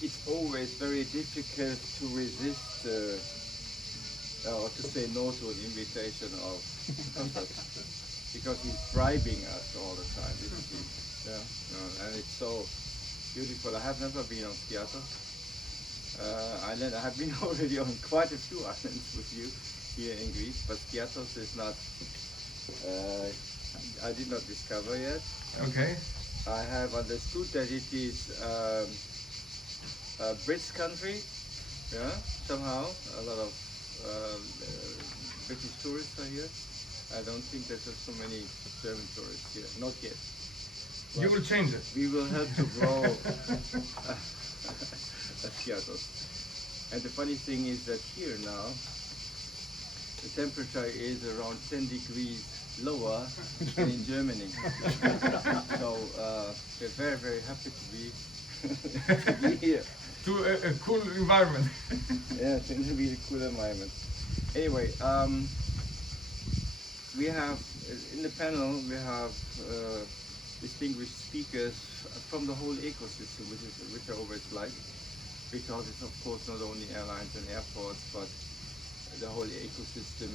it's always very difficult to resist or to say no to an invitation of Kostas, because he's bribing us all the time, isn't he? Yeah, and it's so beautiful. I have never been on Skiathos island. I have been already on quite a few islands with you here in Greece, but Skiathos is not, I did not discover yet. Okay. I have understood that it is a British country, yeah, somehow. A lot of British tourists are here. I don't think there's so many German tourists here, not yet. But you will change it. We will help to grow Skiathos. And the funny thing is that here now, the temperature is around 10 degrees lower than in Germany. So we're very, very happy to be here. To a cool environment. Yeah, it's going to be a cool environment. Anyway, we have, in the panel, we have distinguished speakers from the whole ecosystem, which I always like, because it's of course not only airlines and airports, but the whole ecosystem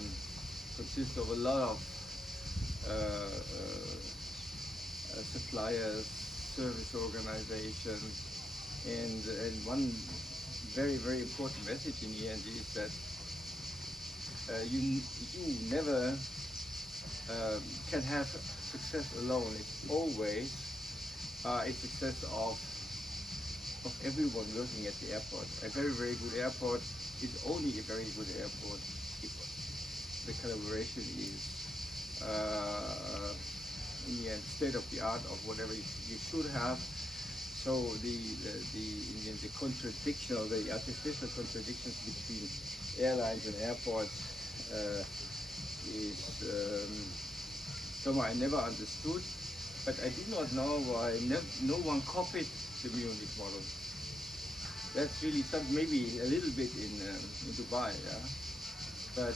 consists of a lot of suppliers, service organizations, and one very, very important message in the end is that you never can have success alone. It's always a success of everyone working at the airport. A very, very good airport is only a very good airport if the collaboration is in the end state of the art of whatever you should have. So the contradiction, or the artificial contradictions between airlines and airports is something I never understood, but I did not know why no one copied the Munich model. That's really something, maybe a little bit in Dubai, yeah. But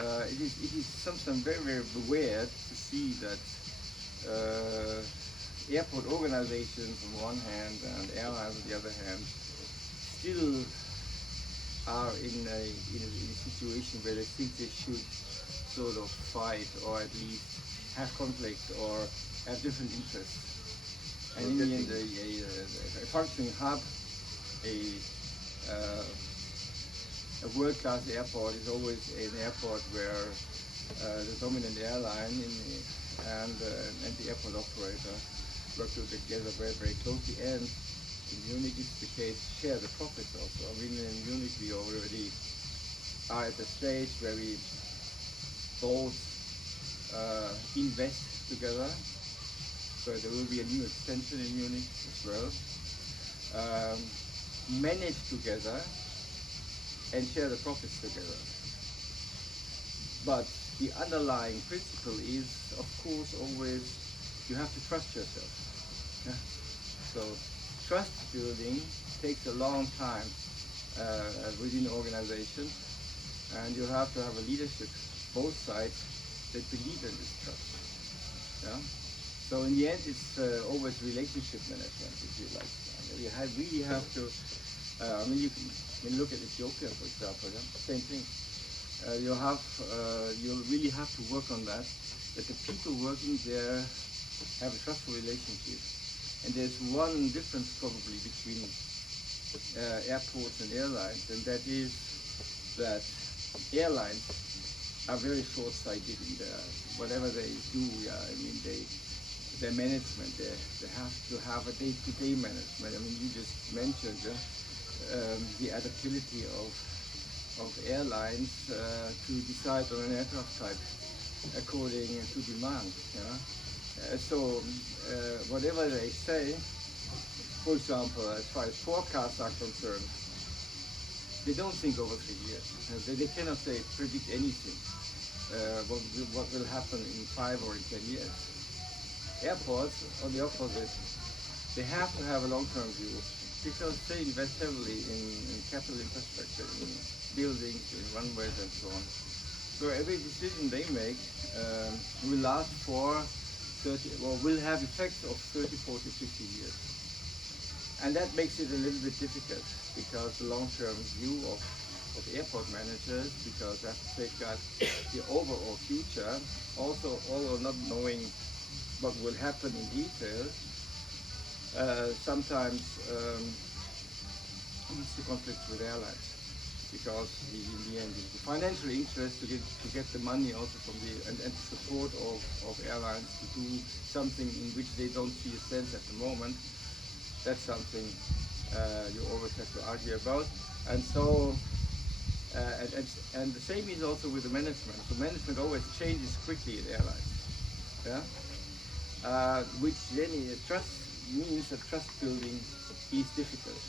it is something very, very weird to see that airport organizations on one hand and airlines on the other hand still are in a situation where they think they should sort of fight, or at least have conflicts, or have different interests. And in the end, a functioning hub, a world-class airport is always an airport where the dominant airline and the airport operator work together very, very closely, and in Munich it's the case, share the profits also. I mean, in Munich we already are at the stage where we both invest together, so there will be a new extension in Munich as well, manage together and share the profits together. But the underlying principle is, of course, always you have to trust yourself. Yeah? So trust building takes a long time within organizations, and you have to have a leadership, both sides, that believe in this trust. Yeah? So in the end, it's always relationship management, if you like. You really have to. I mean, you can look at Ethiopia, for example. Yeah? Same thing. You really have to work on that. That the people working there have a trustful relationship. And there's one difference probably between airports and airlines, and that is that airlines are very short-sighted in whatever they do. Yeah, I mean, their management, they have to have a day-to-day management. I mean, you just mentioned the adaptability of airlines to decide on an aircraft type according to demand. Yeah? So whatever they say, for example, as far as forecasts are concerned, they don't think over 3 years. They cannot predict anything, what will happen in 5 or in 10 years. Airports, on the opposite, they have to have a long-term view, because they invest heavily in capital infrastructure, in buildings, in runways and so on. So every decision they make will last for 30, or will have effects of 30, 40, 50 years. and that makes it a little bit difficult because the long-term view of airport managers, because they have to safeguard the overall future, also although not knowing what will happen in detail, sometimes leads to conflicts with airlines, because in the end the financial interest to get the money also from the and the support of airlines to do something in which they don't see a sense at the moment. That's something you always have to argue about, and so and the same is also with the management. The management always changes quickly at airlines, which then means that trust building is difficult.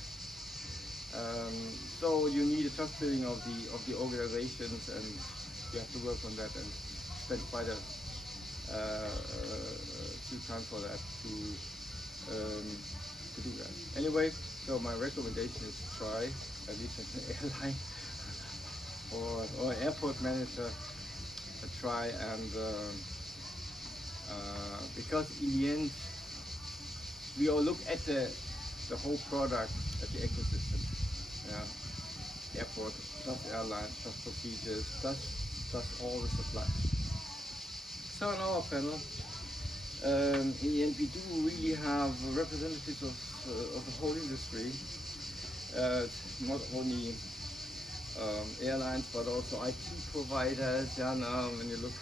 So you need a trust building of the organizations, and you have to work on that and spend quite a few time for that to do that. Anyway, so my recommendation is to try, at least an airline or an airport manager, try and because in the end we all look at the whole product, at the ecosystem. Airport plus airline plus procedures plus all the supply. So on our panel, in the end, we do really have representatives of the whole industry, not only airlines but also IT providers. When you look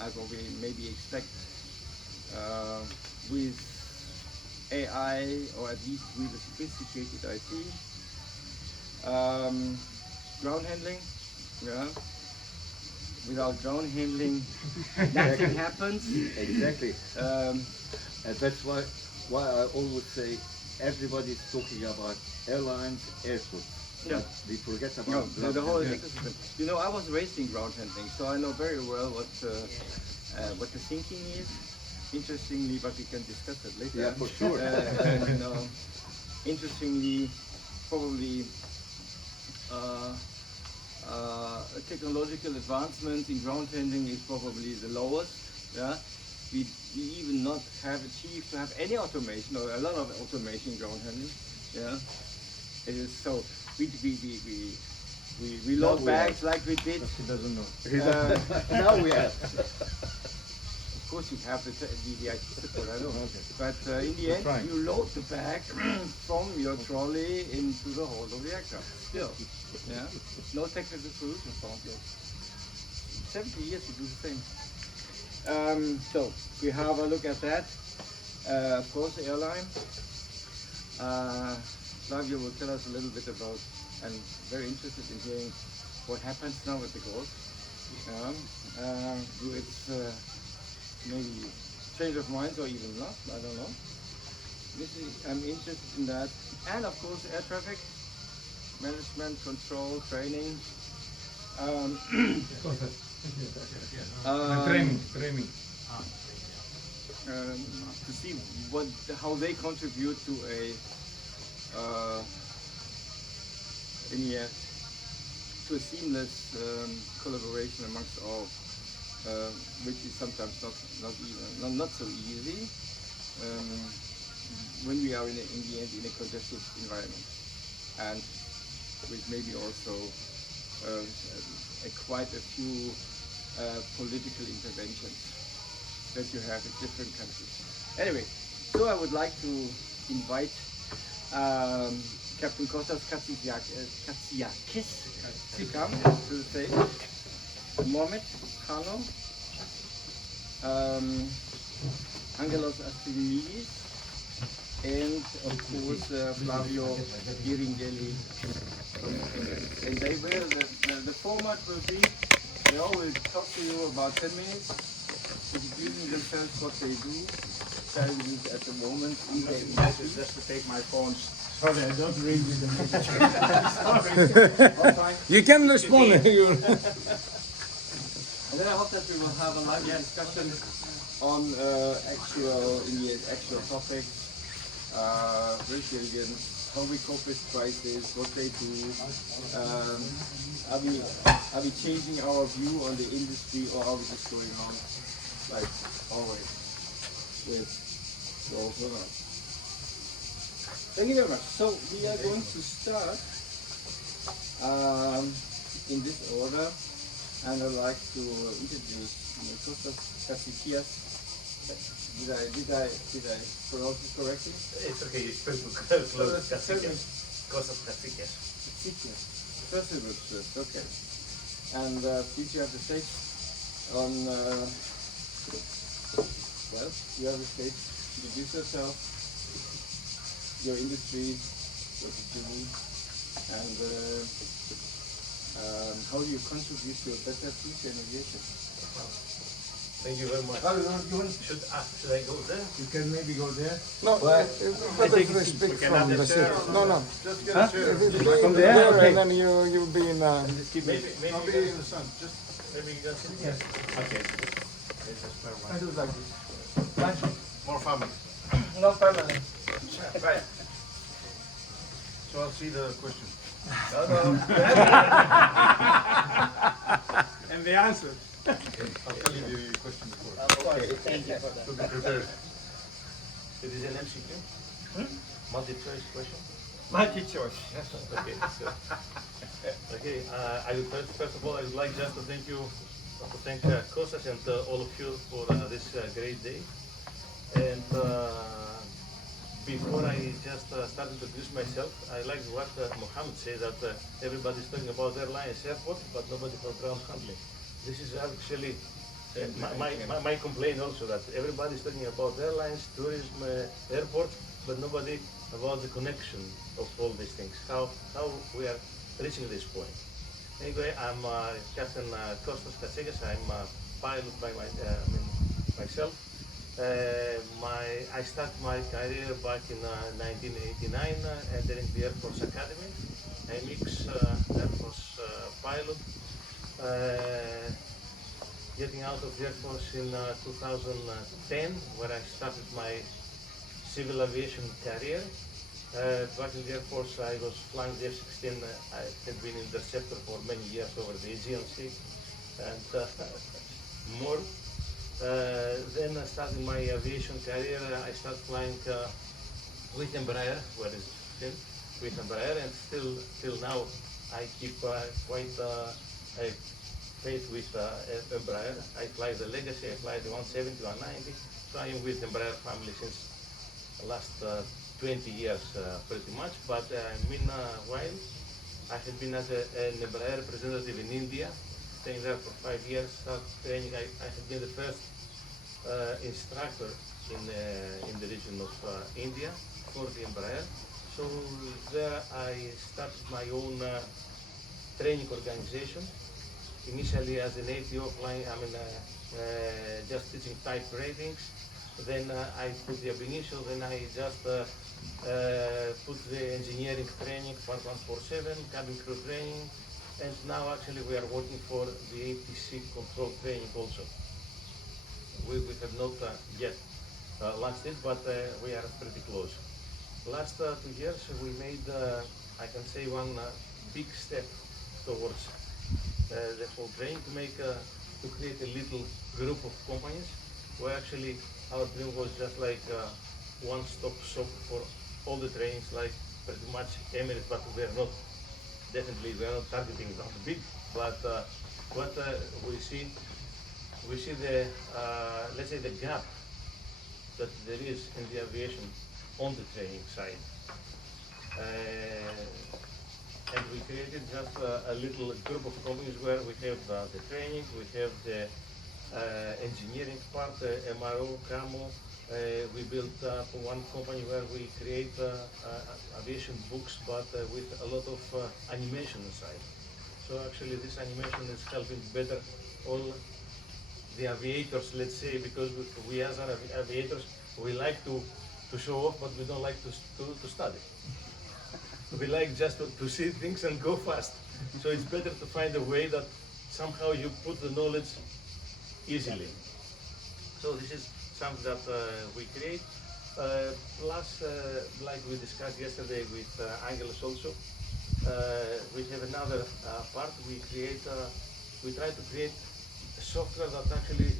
at what we maybe expect with AI, or at least with a sophisticated IT. Ground handling, without ground handling nothing happens. Exactly. And that's why I always say everybody's talking about airlines, airports. Yeah. We forget about the whole ecosystem. You know, I was raised in ground handling, so I know very well what the thinking is. Interestingly, but we can discuss it later. Yeah, for sure. Interestingly, probably technological advancement in ground handling is probably the lowest. We even not have achieved to have any automation, or a lot of automation in ground handling. It is so we load bags like we did. He doesn't know. Now we have. Of course you have the IT support, I know. Okay. But in the end, you load the bag from your trolley into the hold of the aircraft. Still, no technical solution found yet. 70 years we do the same. So we have a look at that. Of course, the airline. Flavio will tell us a little bit about. I'm very interested in hearing what happens now with the growth. With maybe change of minds or even not, I don't know. I'm interested in that. And of course, air traffic management, control, training. Training. To see how they contribute to to a seamless collaboration amongst all, which is sometimes not so easy when we are in the end in a congested environment, and with maybe also quite a few political interventions that you have in different countries. Anyway, so I would like to invite Captain Kostas Katsikias to come to the stage. Mohamed, Hanno, Angelos Astrinidis, and of course Flavio Ghiringheli. And they will, the format will be, they all will talk to you about 10 minutes, introducing themselves, what they do, telling you at the moment. Just to take my phone. Sorry, I don't read with them. Sorry. You can respond. And then I hope that we will have a lively discussion on actual topics, resilience, how we cope with crisis, what they do. Are we changing our view on the industry, or are we just going on like always with the old Thank you very much. So we are going to start in this order, and I'd like to introduce Kostas Katsikias. Did I pronounce it correctly? It's okay, it's Facebook. Close. Katsikias. Kostas Katsikias. Katsikias. First, okay. And please, you have the stage on. Well, you have the stage. Introduce yourself, your industry, what you do, and how you contribute to a better future in aviation. Thank you very much. Should I go there? You can maybe go there. No, better to speak from the seat. No, no. Just get a chair. From there, and then you'll be in. I'll be in the sun. Just Maybe you can sit here. okay. I do like this. More family. No family. Right. So I'll see the question. And the answer. I'll tell you the question before. Okay, Thank you for that. To be prepared. it is an MCQ. Multi-choice question. Multi-choice. Okay, so, okay. I would first of all, I would like just to thank you, Kostas and all of you for this great day. And before I just start to introduce myself, I like what Mohamed said, that everybody's talking about airlines, airport, but nobody for ground handling. This is actually my complaint also, that everybody's talking about airlines, tourism, airports, but nobody about the connection of all these things, how we are reaching this point. Anyway, I'm Captain Kostas Katsikias. I'm a pilot by myself. I started my career back in 1989, entering the Air Force Academy. I mix Air Force pilot. Getting out of the Air Force in 2010, where I started my civil aviation career. Back in the Air Force, I was flying the F-16. I had been interceptor for many years over the Aegean Sea and more. Then I started my aviation career. I started flying with Embraer, where is it? With Embraer, and till now I keep quite faith with Embraer. I fly the Legacy, I fly the 170, 190. So I am with Embraer family since the last 20 years pretty much. But meanwhile, I have been as an Embraer representative in India, staying there for 5 years, training. I have been the first instructor in the region of India for the Embraer. So there I started my own training organization. Initially as an ATO flying, just teaching type ratings. Then I put the ab initio, then I just put the engineering training, 1147, cabin crew training, and now actually we are working for the ATC control training also. We have not yet launched it, but we are pretty close. Last 2 years we made, I can say, one big step towards the whole training to create a little group of companies where actually our dream was just like one-stop shop for all the trainings, like pretty much Emirates, but we are not targeting that big, but what we see the let's say the gap that there is in the aviation on the training side. And we created just a little group of companies where we have the training, we have the engineering part, MRO, CAMO. We built one company where we create aviation books, but with a lot of animation inside. So actually this animation is helping better all the aviators, let's say, because we as aviators, we like to show off, but we don't like to study. We like just to see things and go fast. So it's better to find a way that somehow you put the knowledge easily. So this is something that we create. Plus, like we discussed yesterday with Angelos also, we have another part. We try to create a software that actually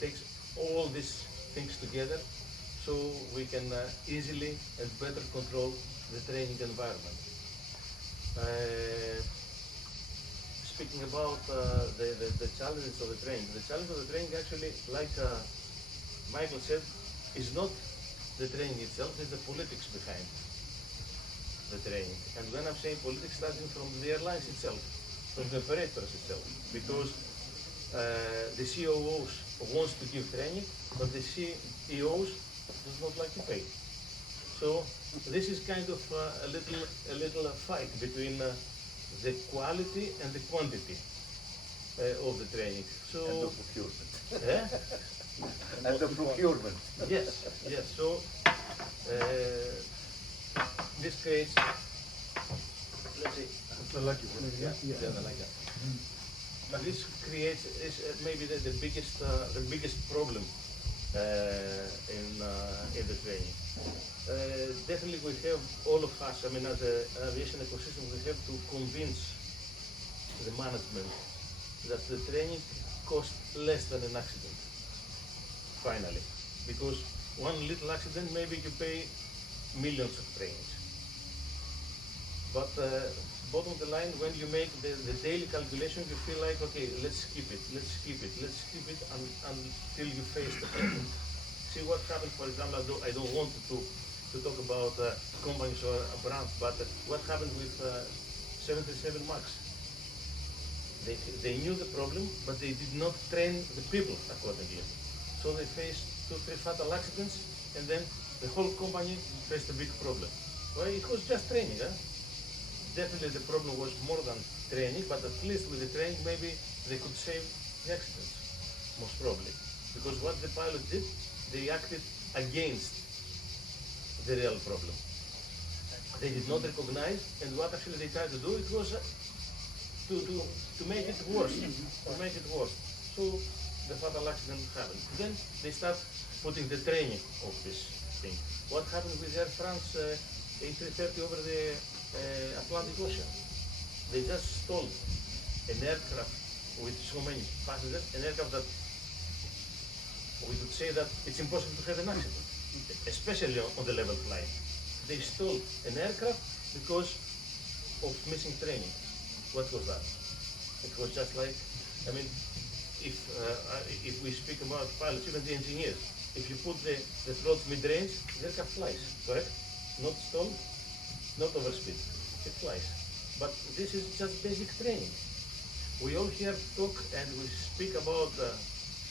takes all these things together. so we can easily and better control the training environment. Speaking about the challenges of the training, actually, like Michael said, is not the training itself, it's the politics behind the training. And when I'm saying politics, starting from the airlines itself, from the operators itself, because the COOs wants to give training, but the CEOs does not like to pay. So this is kind of a little fight between the quality and the quantity of the training. So And the procurement. eh? And the procurement. Yes, yes. So this creates, let's say, like that. But this creates maybe the biggest problem in the training. Definitely, we have all of us. I mean, as an aviation ecosystem, we have to convince the management that the training costs less than an accident. Finally, because one little accident, maybe you pay millions of trainings. But bottom of the line, when you make the daily calculation, you feel like, okay, let's skip it until you face the problem. See what happened, for example, I don't want to talk about companies or brands, but what happened with 737 MAX? They knew the problem, but they did not train the people accordingly. So they faced 2-3 fatal accidents, and then the whole company faced a big problem. Well, it was just training, huh? Definitely the problem was more than training, but at least with the training, maybe they could save the accidents, most probably. Because what the pilot did, they acted against the real problem. They did not recognize, and what actually they tried to do, it was to make it worse, So the fatal accident happened. Then they start putting the training of this thing. What happened with Air France A330 over the Atlantic Ocean? They just stole an aircraft with so many passengers, an aircraft that we could say that it's impossible to have an accident, especially on the level flight. They stole an aircraft because of missing training. What was that? It was just like, I mean, if we speak about pilots, even the engineers, if you put the throat mid-range, the aircraft flies, correct? Not stalled, not overspeed, it flies. But this is just basic training. We all here talk and we speak about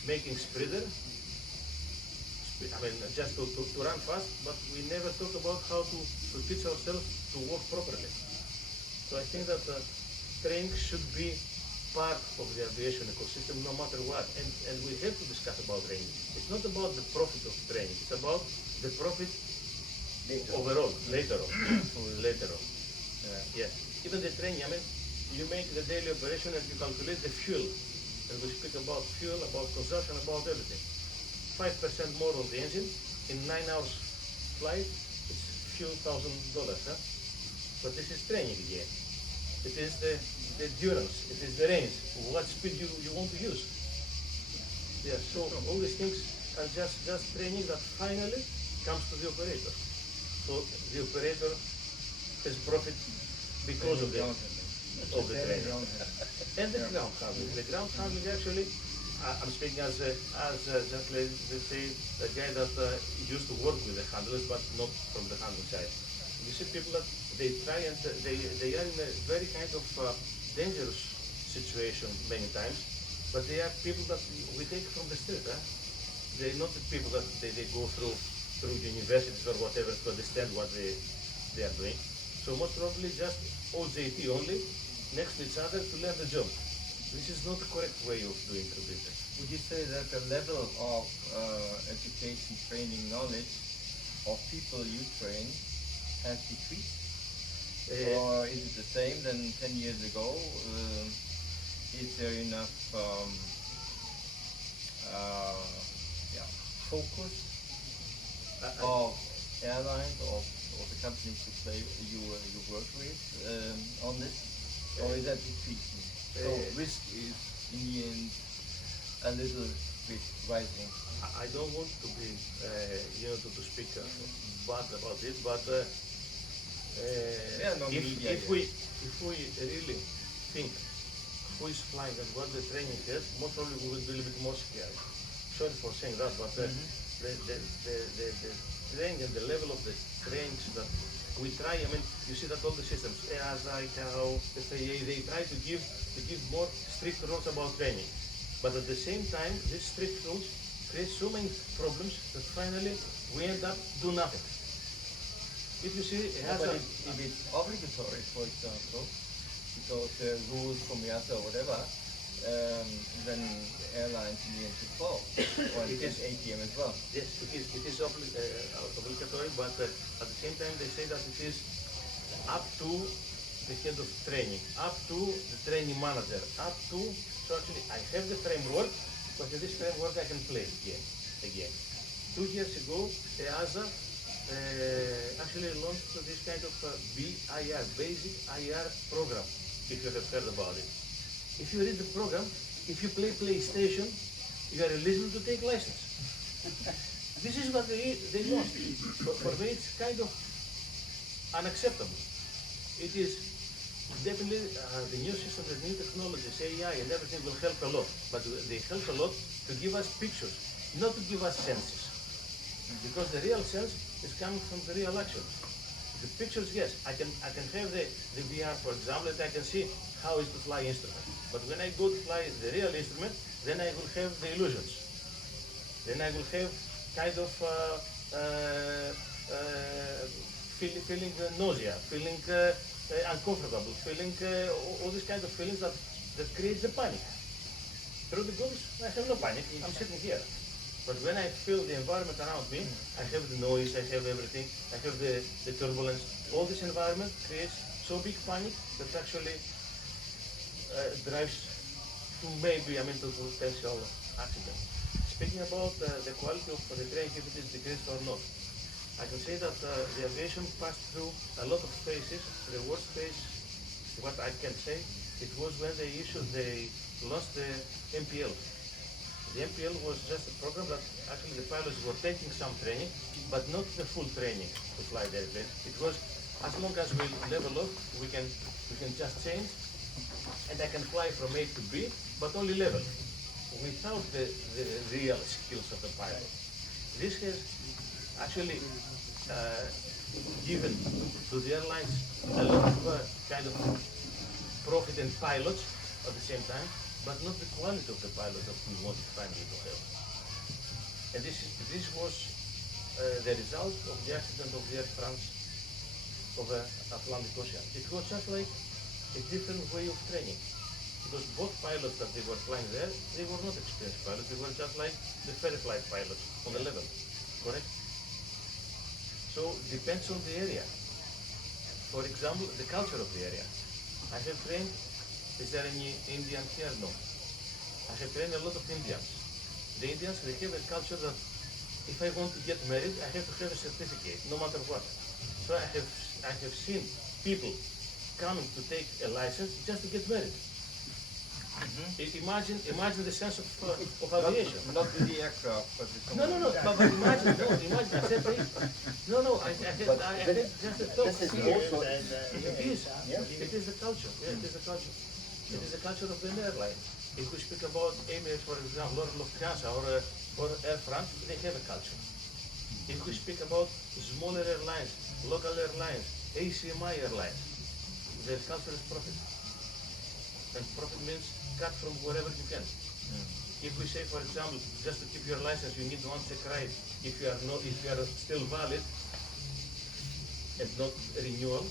making spreader, I mean, just to run fast, but we never talk about how to teach ourselves to walk properly. So I think that training should be part of the aviation ecosystem no matter what, and we have to discuss about training. It's not about the profit of training, it's about the profit overall, later on. Yes, even the training, I mean, you make the daily operation and you calculate the fuel, and we speak about fuel, about consumption, about everything. 5% more on the engine, in 9 hours flight, it's few $1,000s, huh? But this is training again. It is the endurance, it is the range, what speed you want to use. Yeah, so all these things are just training that finally comes to the operator. So the operator has profit because of the training. And the ground handling. The ground handling actually, I'm speaking as just let's say a guy that used to work with the handlers, but not from the handler side. You see people that they try and they are in a very kind of dangerous situation many times, but they are people that we take from the street. Huh? They're not the people that they go through universities or whatever to understand what they are doing. So most probably just OJT only next to each other to learn the job. This is not the correct way of doing the business. Would you say that the level of education, training, knowledge of people you train has decreased? Or is it the same than 10 years ago? Is there enough focus of airlines or the companies you work with on this? Or is that decreasing? So risk is in the end a little bit rising. I don't want to be, to speak bad about it, but There are no media if we really think who is flying and what the training is, most probably we will be a little bit more scared. Sorry for saying that, but the training and the level of the trainings that we try, I mean, you see that all the systems, EASA, ICAO, FAA, they try to give more strict rules about training. But at the same time, these strict rules create so many problems that finally we end up doing nothing. If you see, But if it's obligatory, for example, because there are rules from EASA or whatever, then airlines need to follow. Or It is. ATM as well. yes, it is obligatory, but at the same time they say that it is up to the head of training, up to the training manager, up to, so actually I have the framework, but in this framework I can play again. 2 years ago, EASA actually launched this kind of BIR, Basic IR program, if you have heard about it. If you read the program, if you play PlayStation, you are eligible to take license. This is what they want. For me, it's kind of unacceptable. It is definitely the new system, the new technologies, AI and everything will help a lot. But they help a lot to give us pictures, not to give us senses. Because the real sense is coming from the real action. The pictures, yes, I can have the VR, for example, and I can see how is to fly instrument. But when I go to fly the real instrument, then I will have the illusions. Then I will have kind of feeling nausea, feeling uncomfortable, feeling all these kind of feelings that creates the panic. Through the goggles, I have no panic. I'm sitting here. But when I feel the environment around me, I have the noise, I have everything, I have the turbulence. All this environment creates so big panic that actually drives to maybe, to potential accident. Speaking about the quality of the training, if it is decreased or not, I can say that the aviation passed through a lot of phases. The worst phase, what I can say, it was when they launched the MPL. The MPL was just a program that actually the pilots were taking some training, but not the full training to fly the airplane. It was as long as we level off, we can just change, and I can fly from A to B, but only level, without the real skills of the pilot. This has actually given to the airlines a lot of kind of profit and pilots at the same time, but not the quality of the pilot that we wanted finally to have. And this was the result of the accident of the Air France of the Atlantic Ocean. It was just like a different way of training. Because both pilots that they were flying there, they were not experienced pilots, they were just like the ferry flight pilots on the level, correct? So depends on the area. For example, the culture of the area. I have trained. Is there any Indian here? No. I have trained a lot of Indians. The Indians, they have a culture that if I want to get married, I have to have a certificate, no matter what. So I have seen people coming to take a license just to get married. Imagine the sense of aviation. Not with the aircraft, but with No, but imagine, I said I had just a talk. This is also It is the culture, it is the culture. It is the culture of the airline. If we speak about Emirates, for example, or Lufthansa, or Air France, they have a culture. If we speak about smaller airlines, local airlines, ACMI airlines, their culture is profit. And profit means cut from wherever you can. If we say, for example, just to keep your license, you need one check ride. If you are still valid and not renewal,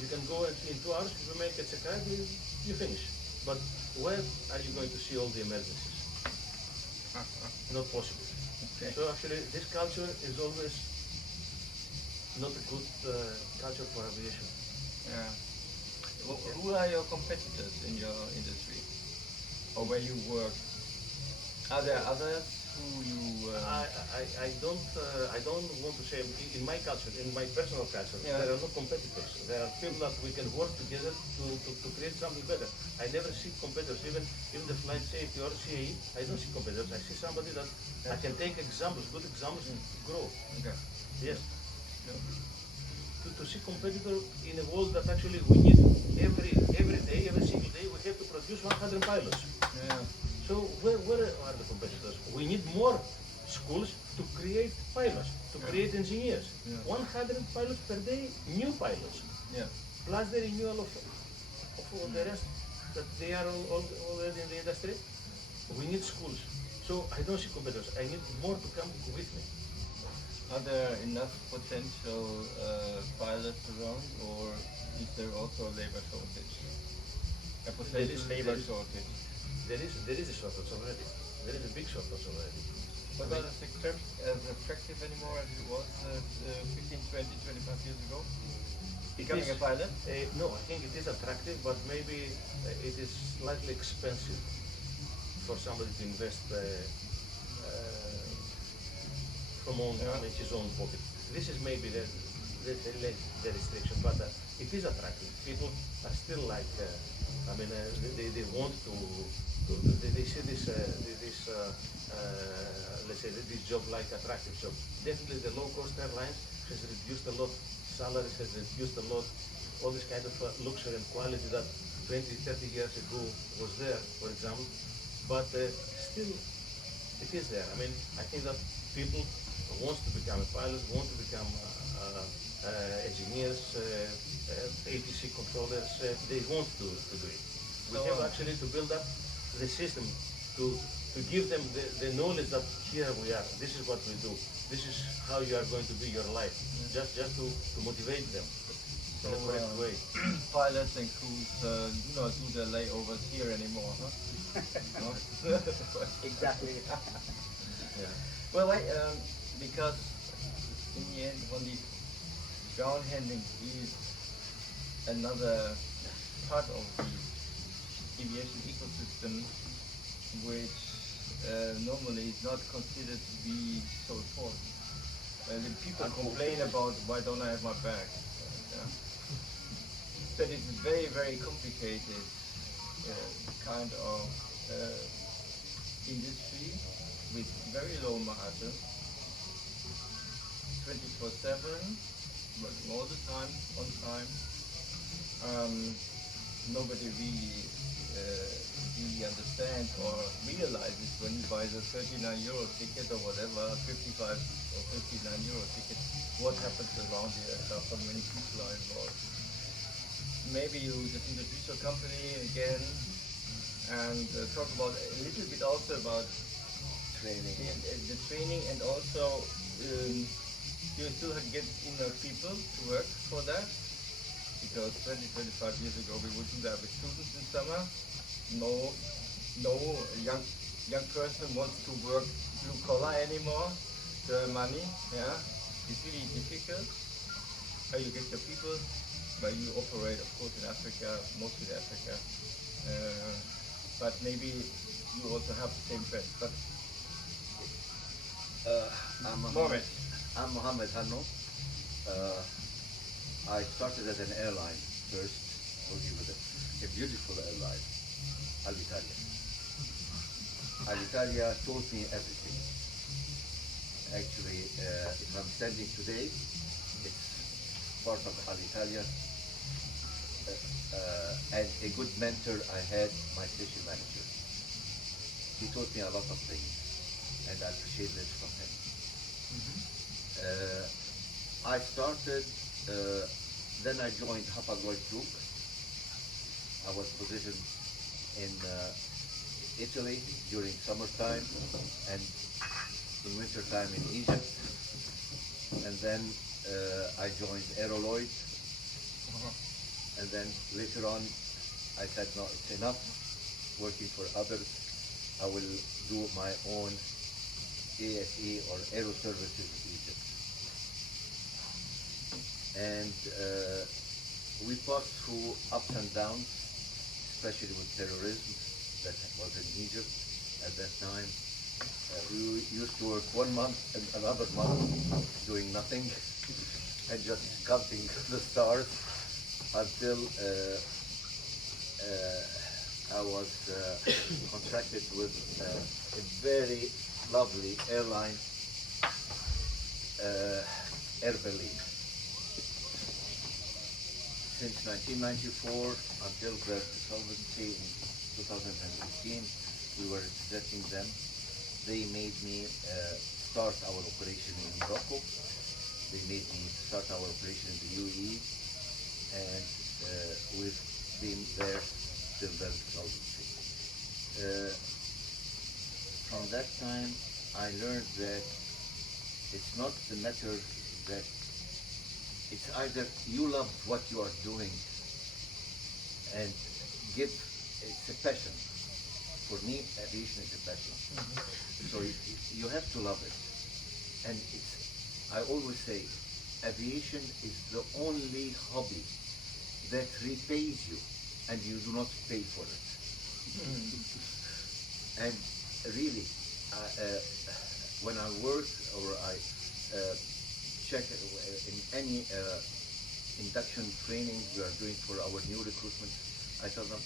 you can go in 2 hours. If you make a check ride, you finish. But where are you going to see all the emergencies? Not possible. Okay. So actually, this culture is always not a good culture for aviation. Yeah. Who are your competitors in your industry, or where you work? Are there others who you? I don't want to say in my culture, in my personal culture, Yeah. there are no competitors. There are people that we can work together to create something better. I never see competitors, even the flight safety or CAE. I don't see competitors. I see somebody that I can take examples, good examples, and grow. Okay. Yes. To see competitor in a world that actually we need every day, every single day, we have to produce 100 pilots. Yeah. So where are the competitors? We need more schools to create pilots, to create engineers. Yeah. 100 pilots per day, new pilots, Yeah. plus the renewal of all the rest that they are already in the industry. We need schools. So I don't see competitors. I need more to come with me. Are there enough potential pilots around, or is there also a labor shortage? A potential labor shortage. There is a shortage already. There is a big shortage already. But not as attractive anymore as it was 15, 20, 25 years ago? Becoming a pilot? No, I think it is attractive, but maybe it is slightly expensive for somebody to invest from his own pocket. This is maybe the restriction, but it is attractive. People are still like, they want to they see this let's say this job like attractive job. Definitely the low-cost airlines has reduced a lot, salaries has reduced a lot, all this kind of luxury and quality that 20, 30 years ago was there, for example, but still it is there. I mean, I think that people want to become a pilot, want to become engineers, ATC controllers, they want to do it. We have actually to build up the system to give them the knowledge that here we are, this is what we do, this is how you are going to be your life, just to motivate them in the correct way. Pilots and crews do not do the layovers here anymore, huh? No? Exactly. Yeah. Well, because in the end, only ground handling is another part of the aviation ecosystem, which normally is not considered to be so important. The people complain about why don't I have my bag? But it's a very, very complicated kind of industry with very low margin, 24/7, working all the time, on time. Nobody really understands or realizes when you buy the 39 euro ticket or whatever, 55 or 59 euro ticket, what happens around the aircraft, how many people are involved. Maybe you just introduce your company again and talk about a little bit also about Training. the training, and also you still get enough people to work for that, because 20, 25 years ago we wouldn't have students in summer. No young person wants to work blue collar anymore to earn money. Yeah, it's really difficult. How you get your people? But you operate, of course, in Africa, mostly in Africa. But maybe you also have the same friends. But Mohamed. I'm Mohamed Hanno. I started at an airline first, working with a beautiful airline, Alitalia. Alitalia taught me everything. Actually, if I'm standing today, it's part of Alitalia. And a good mentor I had, my station manager. He taught me a lot of things, and I appreciate this from him. I started, then I joined Hapag-Lloyd Group. I was positioned in Italy during summertime and in wintertime in Egypt. And then I joined Aeroloid. And then later on, I said, no, it's enough working for others. I will do my own ASE or Aero Services in Egypt. And we passed through ups and downs, especially with terrorism that was in Egypt at that time. We used to work 1 month and another month doing nothing and just counting the stars until I was contracted with a very lovely airline Air Berlin. Since 1994 until the insolvency in 2015, we were representing them. They made me start our operation in Morocco. They made me start our operation in the UAE, and we've been there till the insolvency. From that time, I learned that it's not the matter that it's either you love what you are doing and give, it's a passion. For me, aviation is a passion. So you have to love it. And it's, I always say, aviation is the only hobby that repays you and you do not pay for it. And really, when I work or I check in any induction training we are doing for our new recruitment, I tell them,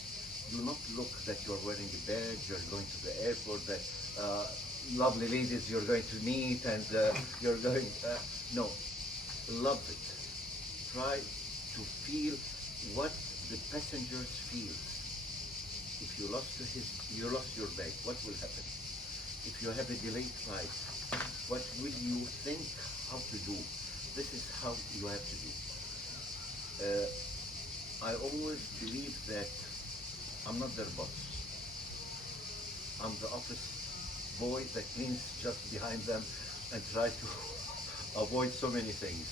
do not look that you're wearing a badge, you're going to the airport, that lovely ladies you're going to meet and you're going, no, love it. Try to feel what the passengers feel. If you lost your bag, what will happen? If you have a delayed flight, what will you think how to do? This is how you have to do. I always believe that I'm not their boss. I'm the office boy that cleans just behind them and try to avoid so many things.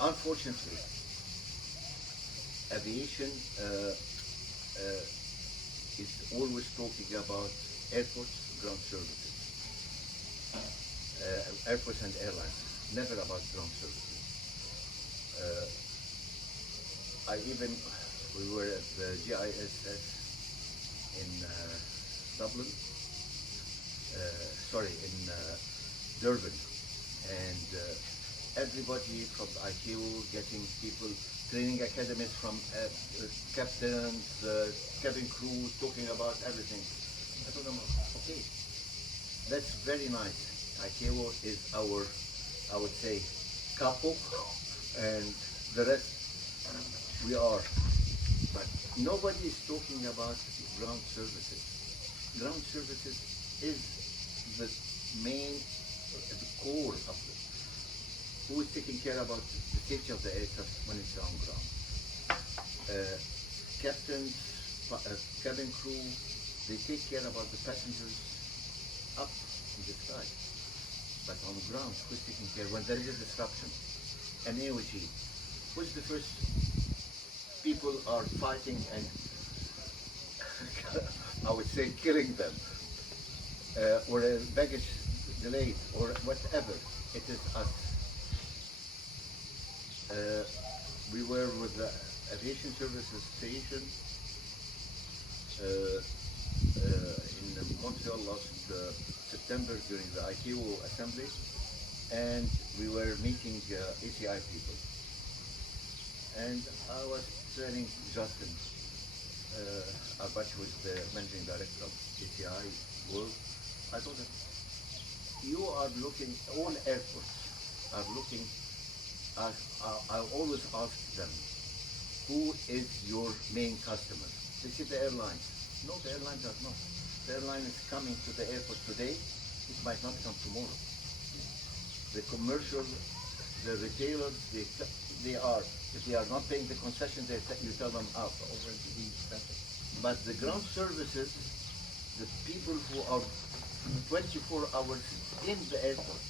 Unfortunately, aviation is always talking about airports, ground services. Airports and airlines, never about ground services. We were at the GISS in Dublin, in Durban, and everybody from the ICAO getting people, training academies from captains, cabin crew, talking about everything. I told them, okay, that's very nice. ICAO is our, I would say, capo, and the rest we are. But nobody is talking about ground services. Ground services is the main, the core of it. Who is taking care about the safety of the aircraft when it's on ground? Captains, cabin crew, they take care about the passengers up in the sky. But on the ground, who's taking care when there is a disruption? An AOG, who's the first people are fighting and I would say killing them, or a baggage delayed, or whatever, it is us. We were with the Aviation Services Station in Montreal last September during the ICAO assembly, and we were meeting ACI people. And I was telling Justin, Abachi was the managing director of ACI World, I told him, you are looking, all airports are looking, I always ask them, who is your main customer? They say the airlines. No, the airlines are not. The airline is coming to the airport today, it might not come tomorrow. The commercial, the retailers, they are, if they are not paying the concession, you tell them out. But the ground services, the people who are 24 hours in the airport,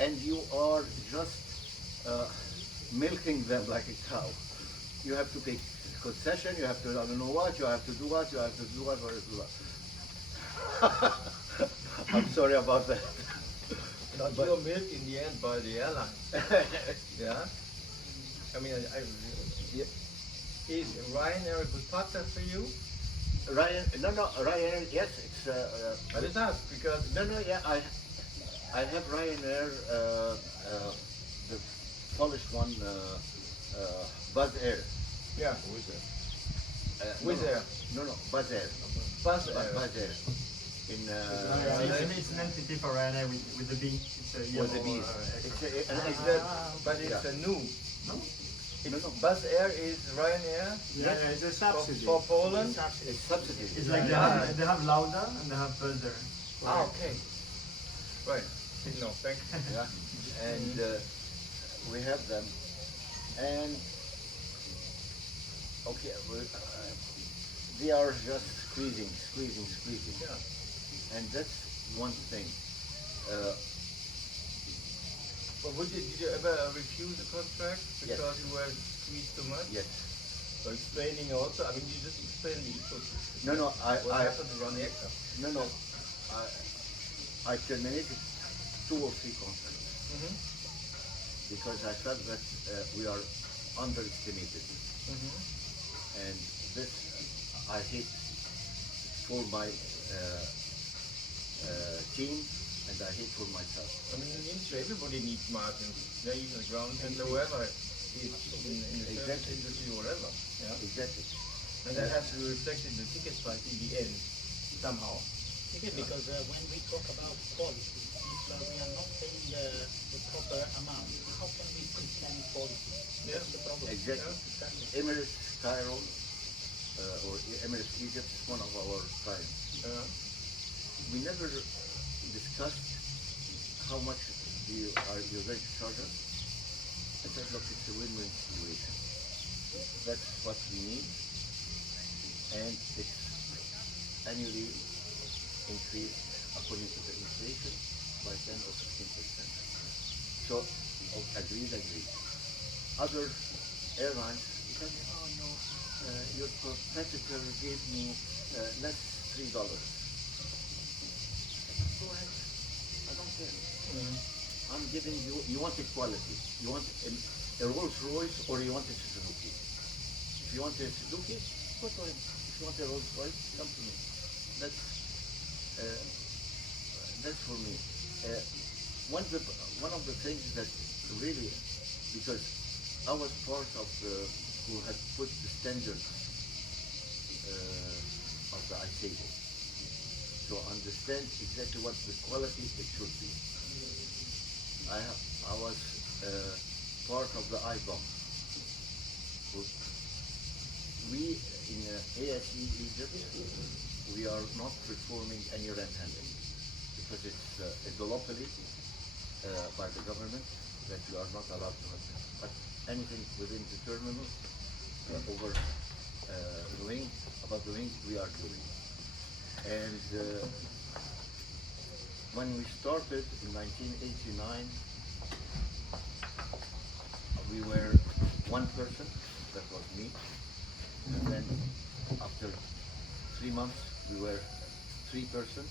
and you are just milking them like a cow. You have to pay concession, you have to, I don't know what, you have to do what, you have to do what, you have to do what. I'm sorry about that. But you're milked in the end by the airlines. Yeah? I mean, Yeah. is Ryanair a good partner for you? Ryanair, yes, it's... I just asked because... I have Ryanair, the Polish one, Buzz Air. Yeah, Wizz Air. No, Buzz Air. Buzz Air. Buzz Air. in It's an entity for Ryanair with the B. It's a yellow with the B. But it's a new. No? Buzz Air is Ryanair Yeah, it's a subsidy. for Poland. It's subsidy. It's like they have Lauda and they have Buzzer. Ah, okay. Right. No, thank you. Yeah, and we have them, and okay, they are just squeezing, Yeah. and that's one thing. But did you ever refuse a contract Yes. because you were squeezed too much? Yes. So explaining also, I mean, you just explain the ecosystem. No, What happened to run the aircraft? no. I terminated 2 or 3 contracts Mm-hmm. because I felt that we are underestimated, Mm-hmm. and this I hate for my team, and I hate for myself. I mean, in the industry, everybody needs margins. Yeah, even the ground handler, whoever is in the service Exactly. industry or whatever. Yeah. Exactly. And that has to be reflected in the ticket price in the end, somehow. Because when we talk about quality, if we are not paying the proper amount, how can we pretend quality? Yeah. That's the problem. Exactly. Emirates Cairo or Emirates Egypt is one of our clients. Yeah. We never discussed how much you're going to charge us. I said, look, it's a win-win situation. That's what we need, and it's annually increased according to the inflation by 10 or 15%. So, agreed. Other airlines said, oh no, your competitor gave me less $3. Go ahead, I don't care. I'm giving you, you want equality. You want a Rolls Royce or you want a Suzuki. If you want a Suzuki, go to him. If you want a Rolls Royce, come to me. That's for me. One of the things that really, because I was part of who had put the standards of the ITABLE to understand exactly what the quality it should be. I was part of the IBOM. We in ASE Egypt, we are not performing any rent handling because it's a duopoly by the government that you are not allowed to have. But anything within the terminal, over the wing, above the wing, we are doing. And when we started in 1989, we were one person, that was me. And then after 3 months, we were 3 persons.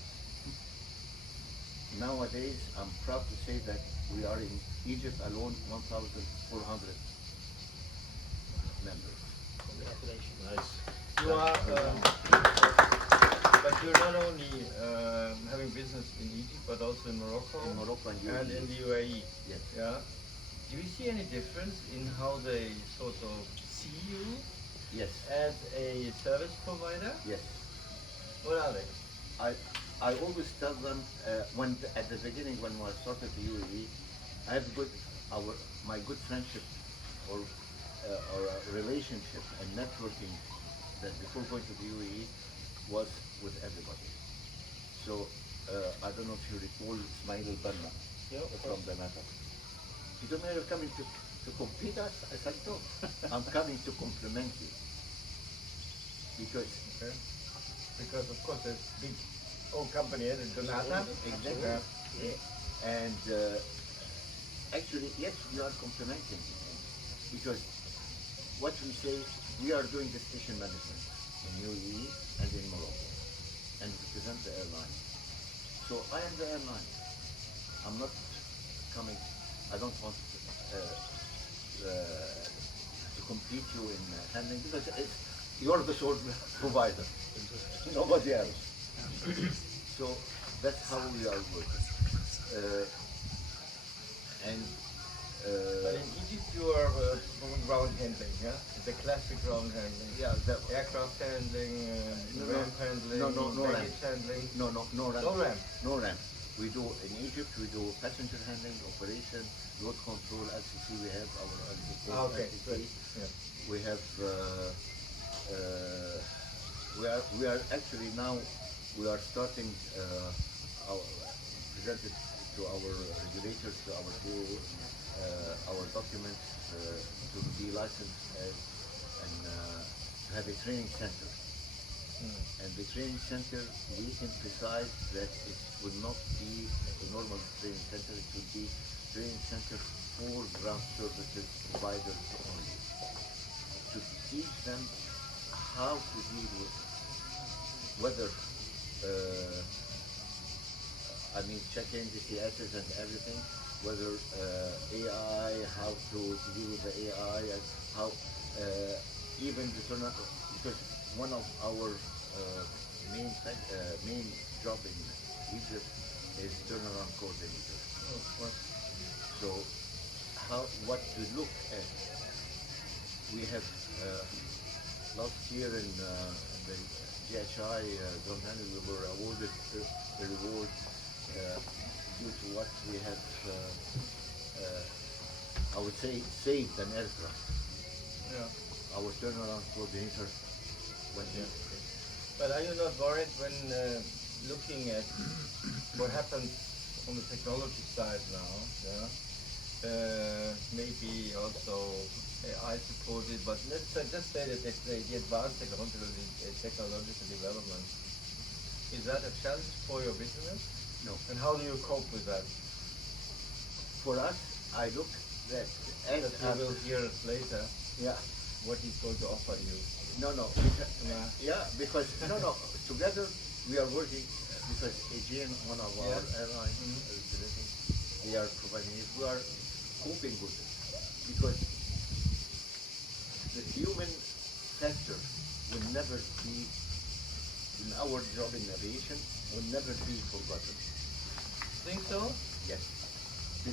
Nowadays, I'm proud to say that we are in Egypt alone 1,400 members. Congratulations. Nice. You are, but you're not only having business in Egypt, but also in Morocco, In Morocco and and UAE. in the UAE. Yes. Yeah. Do you see any difference in how they sort of see you Yes. as a service provider? Yes. What are they? I always tell them at the beginning when I started the UAE, I have my good friendship or relationship and networking that before going to the UAE was with everybody. So I don't know if you recall Ismail al-Banna from the Nata. He told me, you're coming to compete us? I said, no, I'm coming to compliment you. Because Okay. Because of course there's big old company in Donata. exactly. And actually, yes, we are complimenting him because what we say, we are doing the station management in UAE and in Morocco and represent the airline. So I am the airline. I'm not coming, I don't want to compete you in handling because you're the sole provider, nobody else. So that's how we are working. But in Egypt you are performing ground handling, yeah? The classic ground handling. Yeah, Aircraft handling, ramp handling, no baggage ramp. handling. No ramp. No ramp. No ramp. We do in Egypt. We do passenger handling, operation, load control. LCC. We have our Okay, LCC. good. Yeah. We have. We are actually now. We are starting presented to our regulators, to our documents to be licensed as and to have a training center. And the training center, we emphasize that it will not be a normal training center, it will be training center for ground services providers only. To teach them how to deal with weather, check-in, DCSs and everything, whether AI, how to deal with the AI, and how even the turnaround, because one of our main job in Egypt is turnaround coordinator. So what to look at, we have last year in the GHI Ghiringheli, we were awarded the reward due to what we have, I would say, saved an aircraft. Yeah. Our turnaround coordinator went in. But are you not worried when looking at what happens on the technology side now? Yeah? Maybe also AI supported, but let's just say that the advanced technological development, is that a challenge for your business? No. And how do you cope with that? For us, I look that as We will hear later yeah. what he's going to offer you. No. Because together we are working because Aegean, one of our airlines, they are providing it. We are coping with it because the human factor will never be in our job in aviation will never be forgotten. Think so? Yes.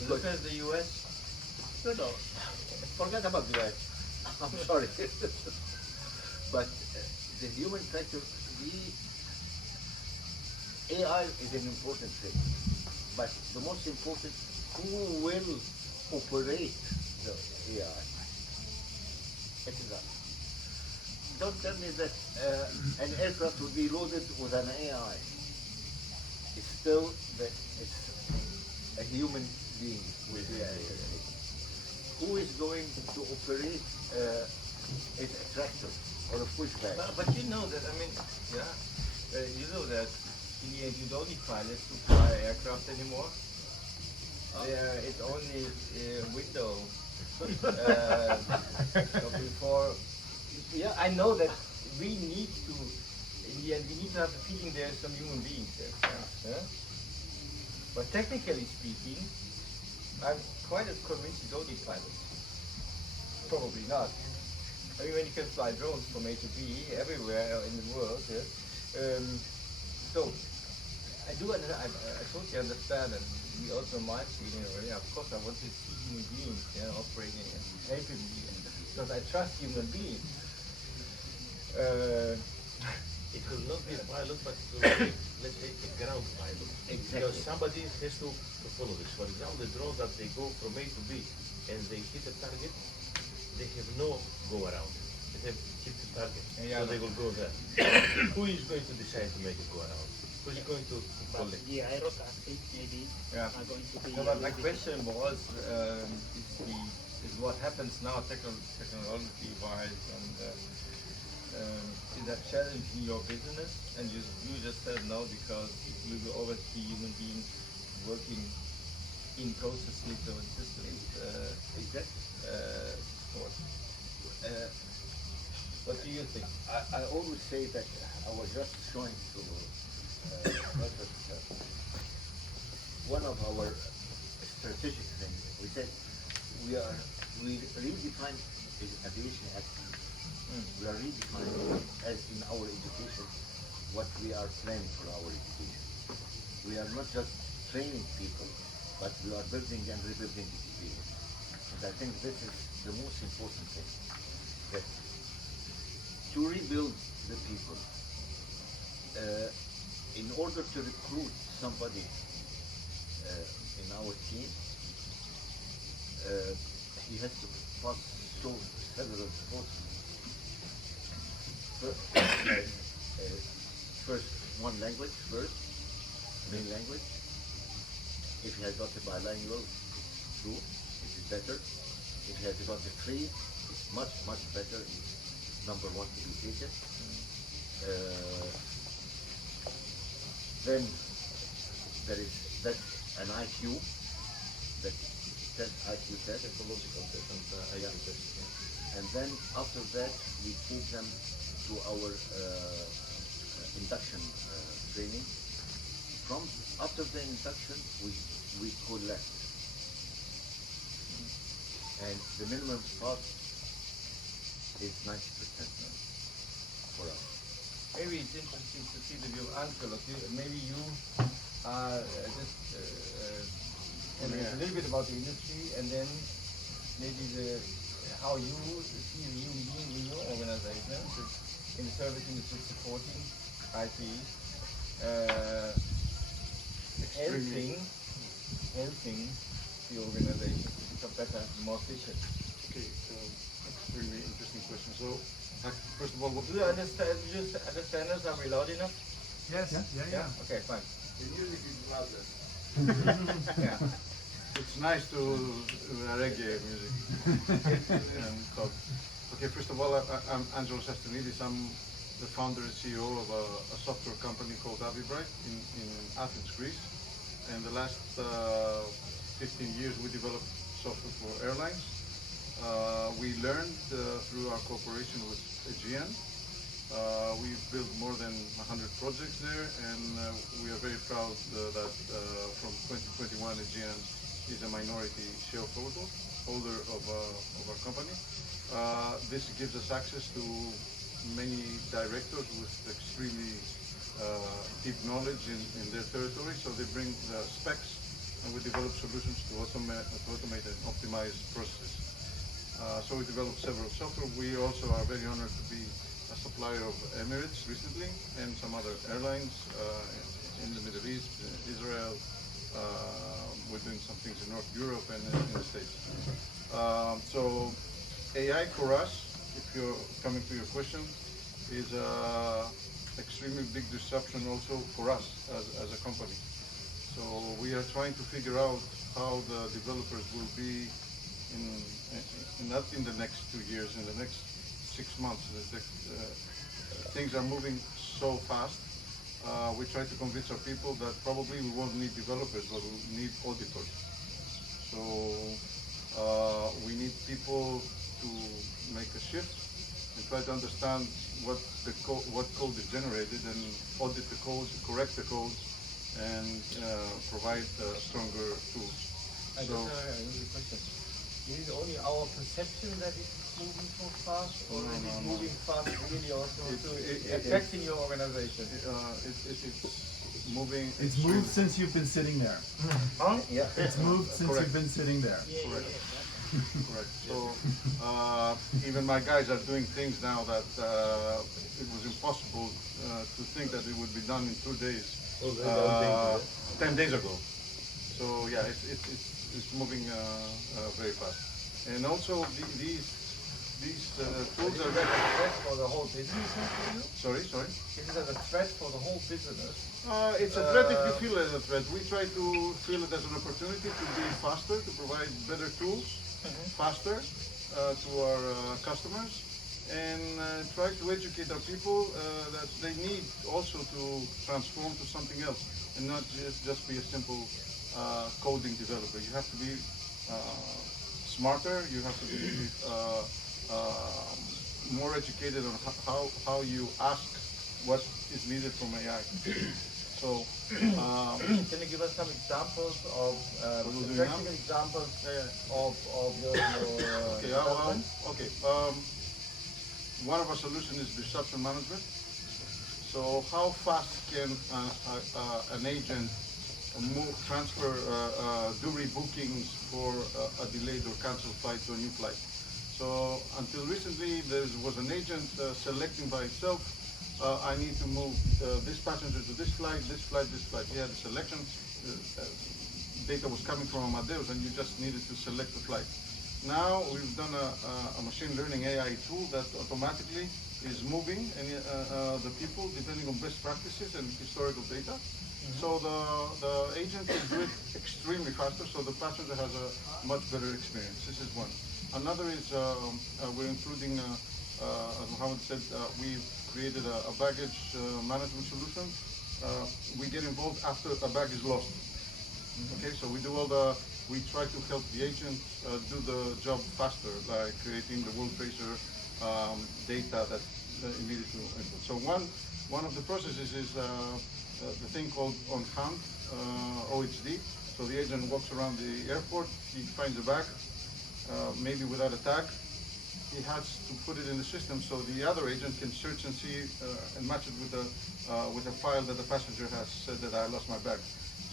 Look at the US. No. Forget about the US. I'm sorry. But the human factor, AI is an important thing. But the most important, who will operate the AI? It is us. Don't tell me that an aircraft will be loaded with an AI. It's still it's a human being with the AI. Who is going to operate a tractor or a pushback? But you know that, you know that in the end you don't need pilots to fly aircraft anymore. It's only window. So before, I know that we need to, in the end, we need to have the feeling there are some human beings there. Yeah? But technically speaking, I'm quite as convinced you don't need pilots. Probably not. I mean, when you can fly drones from A to B everywhere in the world, yeah? So I totally understand, and we also my feeling already. Of course, I want to see human beings, operating and helping me, because I trust human beings. It will not be a pilot, but it will be, let's say, a ground pilot. Exactly. Because somebody has to follow this. For example, the drones that they go from A to B and they hit a target, they have no go around. They have hit the target, so they will go there. Who is going to decide to make it go around? Who is going to collect? The aero taxi maybe are going to be. No, but my question was, is what happens now technology-wise, and is that challenging your business? And you just said no, because you will always be human beings working in processes or in systems. What do you think? I always say that I was just showing to one of our strategic things. We said we redefine aviation excellence. We are redefining as in our education what we are planning for our education. We are not just training people, but we are building and rebuilding education. And I think this is the most important thing. that to rebuild the people, in order to recruit somebody in our team, he has to pass through several processes. First, one language first, main language. If he has got a bilingual, it's true, it is better. If he has got a three, it's much, much better. It's number one to be taken. Then there is an IQ, that test, IQ test, psychological test, and IQ test. And then after that, we take them to our induction training. After the induction, we collect. And the minimum cost is 90% for us. Maybe it's interesting to see the view of Angelos. Maybe you just tell us a little bit about the industry, and then maybe how you see the human being in your organization, in the service industry supporting IT, helping the organization to become better and more efficient. Okay, extremely interesting question. So, first of all, what Do you understand us? Are we loud enough? Yes. Yeah. Okay, fine. The music is louder. Yeah. it's nice to reggae music and talk. Okay, first of all, I'm Angelos Astrinidis. I'm the founder and CEO of a software company called aviBright in Athens, Greece. And the last 15 years we developed software for airlines. We learned through our cooperation with Aegean. We've built more than 100 projects there, and we are very proud that from 2021 Aegean is a minority shareholder of our company. This gives us access to many directors with extremely deep knowledge in their territory, so they bring the specs and we develop solutions to automate and optimize processes. So we developed several software. We also are very honored to be a supplier of Emirates recently and some other airlines in the Middle East, Israel. We're doing some things in North Europe and in the States. So AI for us, if you're coming to your question, is extremely big disruption also for us as a company. So we are trying to figure out how the developers will be not in the next 2 years, in the next 6 months. Things are moving so fast. We try to convince our people that probably we won't need developers, but we need auditors. So we need people to make a shift and try to understand what code is generated and audit the codes, correct the codes, and provide stronger tools. I just have a question. Is it only our perception that it's moving so fast, or is it moving fast really also affecting your organization? It's moving. It's moved since you've been sitting there. Huh? Yeah. It's moved since you've been sitting there. Correct. Correct. So even my guys are doing things now that it was impossible to think that it would be done in 2 days. 10 days ago. So yeah, it's moving very fast. And also these tools are a threat for the whole business? Sorry. Is it a threat for the whole business? It's a threat if you feel it as a threat. We try to feel it as an opportunity to be faster, to provide better tools, faster to our customers, and try to educate our people that they need also to transform to something else and not just be a simple coding developer. You have to be smarter, you have to be more educated on how you ask what is needed from AI. So, can you give us some examples of practical examples of your development? Okay. One of our solutions is disruption management. So, how fast can an agent do rebookings for a delayed or cancelled flight to a new flight? So until recently, there was an agent selecting by itself. I need to move this passenger to this flight, this flight, this flight. We had a selection. Data was coming from Amadeus, and you just needed to select the flight. Now we've done a machine learning AI tool that automatically is moving the people depending on best practices and historical data. So the agent can do it extremely faster, so the passenger has a much better experience. This is one. Another is we're including, as Mohamed said, we've created a baggage management solution. We get involved after a bag is lost. Okay, so we do we try to help the agent do the job faster, like creating the world tracer data that needed to input. So one of the processes is the thing called on hand, OHD. So the agent walks around the airport, he finds a bag, maybe without a tag. He has to put it in the system so the other agent can search and see and match it with a file that the passenger has said that I lost my bag.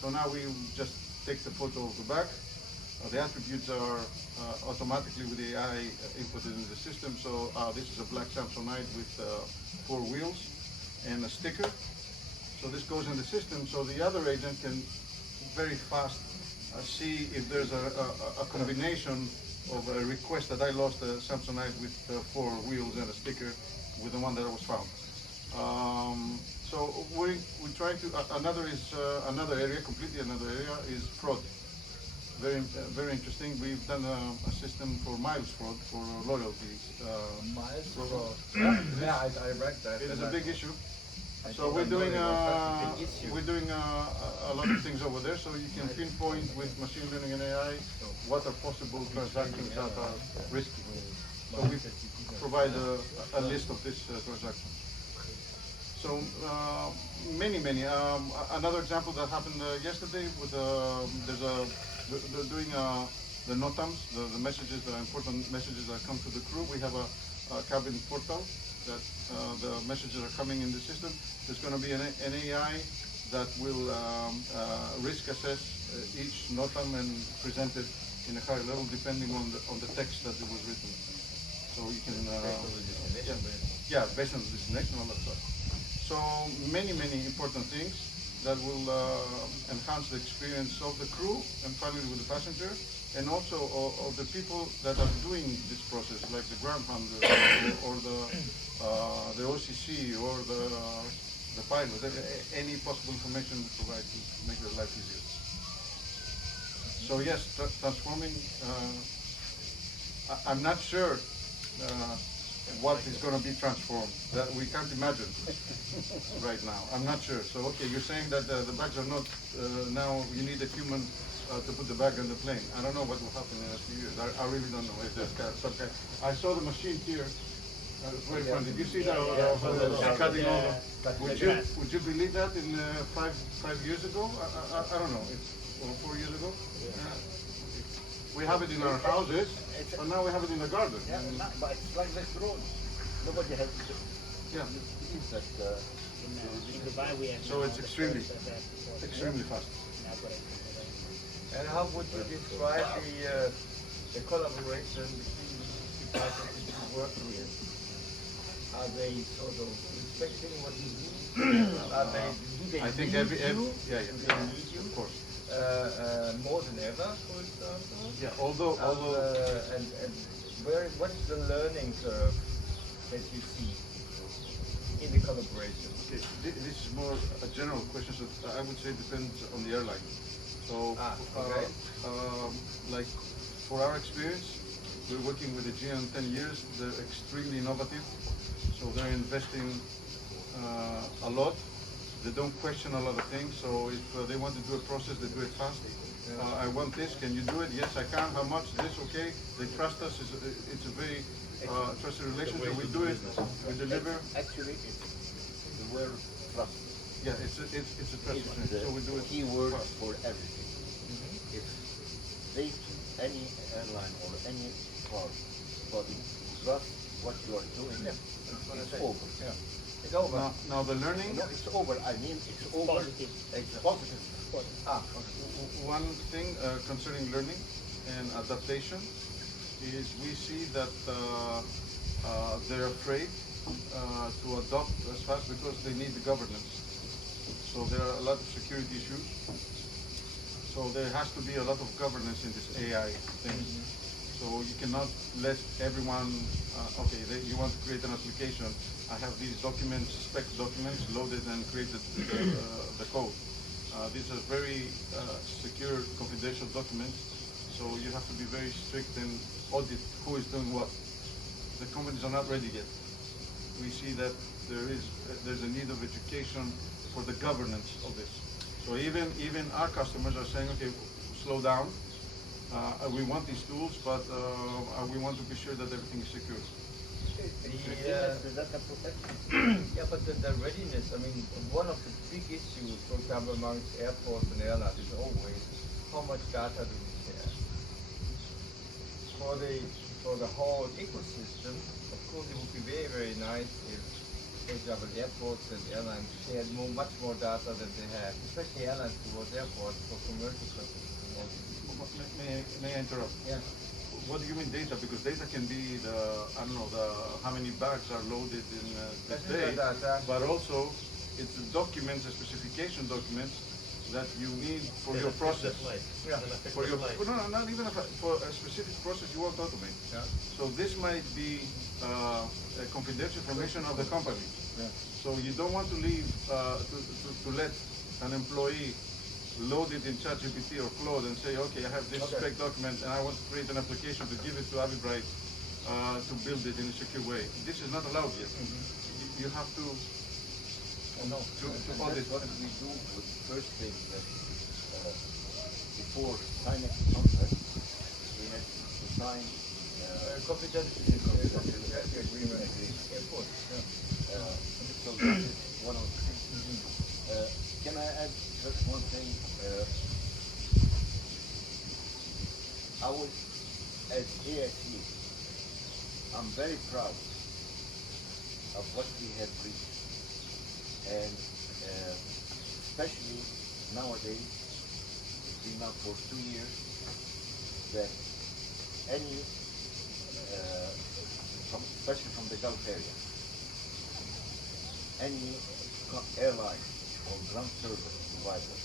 So now we just take the photo of the bag. The attributes are automatically with the AI inputted in the system. So this is a black Samsonite with 4 wheels and a sticker. So this goes in the system so the other agent can very fast see if there's a combination of a request that I lost a Samsonite with 4 wheels and a sticker with the one that was found. So we try to, another area, completely another area is fraud. Very interesting. We've done a system for miles fraud for loyalty. Miles fraud. Yeah, I read that. It is a big issue. So we're doing a lot of things over there. So you can pinpoint with machine learning and AI what are possible transactions that are risky. So we provide a list of these transactions. So many. Another example that happened yesterday was they're doing the NOTAMs, the messages, the important messages that come to the crew. We have a cabin portal that the messages are coming in the system. There's going to be an AI that will risk assess each NOTAM and present it in a higher level depending on the text that it was written. So you can based on the destination, all that stuff. So many important things that will enhance the experience of the crew and finally with the passenger, and also of the people that are doing this process, like the ground handler or the OCC or the pilot. Any possible information we provide to make their life easier. So yes, transforming. I'm not sure what is going to be transformed. That we can't imagine right now. I'm not sure. So okay, you're saying that the bags are not now. You need a human to put the bag on the plane. I don't know what will happen in a few years. I really don't know if there's some kind. I saw the machine here. It's very fun. Did you see that? Cutting all the. Would you believe that in 5 years ago? I don't know. Or 4 years ago. We have it in our houses, but now we have it in the garden. Yeah, but it's like this drone. Nobody has to use that. In Dubai we have so it's extremely fast. And how would you describe the collaboration between these departments that you work with? Are they sort of respecting what you do? Do they need you? Of course. More than ever, for example. Yeah. Although and what is the learning curve that you see in the collaboration? Okay, this is more a general question. So I would say it depends on the airline. So like for our experience, we're working with the GN 10 years. They're extremely innovative. So they're investing a lot. They don't question a lot of things, so if they want to do a process, they do it fast. I want this, can you do it? Yes, I can. How much? This, okay. They trust us. It's a very trusted relationship. We do it, we deliver. Actually, it's the word trust. Yeah, it's a trust relationship. So we do it. Key word for everything. If they, any airline or any body trust what you are doing, it's over. It's over. Now the learning. No, it's over. I mean, it's over. Positive. It's positive. One thing concerning learning and adaptation. is we see that they're afraid to adopt as fast because they need the governance. So there are a lot of security issues. So there has to be a lot of governance in this AI thing. So you cannot let everyone, you want to create an application, I have these documents, spec documents loaded and created the code. These are very secure, confidential documents, so you have to be very strict and audit who is doing what. The companies are not ready yet. We see that there's a need of education for the governance of this. So even our customers are saying, okay, slow down. We want these tools, but we want to be sure that everything is secure. Yeah, but the readiness, I mean, one of the big issues, for example, amongst airports and airlines is always how much data do we share? For the whole ecosystem, of course, it would be very, very nice if, for example, airports and airlines shared much more data than they have, especially airlines towards airports for commercial purposes. May I interrupt? Yeah. What do you mean data? Because data can be how many bags are loaded in this day, but also it's the documents, the specification documents that you need for your process. Yeah. For your not even for a specific process you want to automate. Yeah. So this might be confidential information of the company. Yeah. So you don't want to leave to let an employee load it in ChatGPT or Claude and say, okay, I have this spec document and I want to create an application to give it to aviBright to build it in a secure way. This is not allowed yet. You have to audit. What we do with first thing that before signing the contract, we had to sign confidentiality agreement. Of course. Yeah. So this is one of the things. Can I add just one thing? I was, as ASE, I'm very proud of what we have reached. And especially nowadays, it's been now for 2 years, that any, especially from the Gulf area, any airline or ground service provider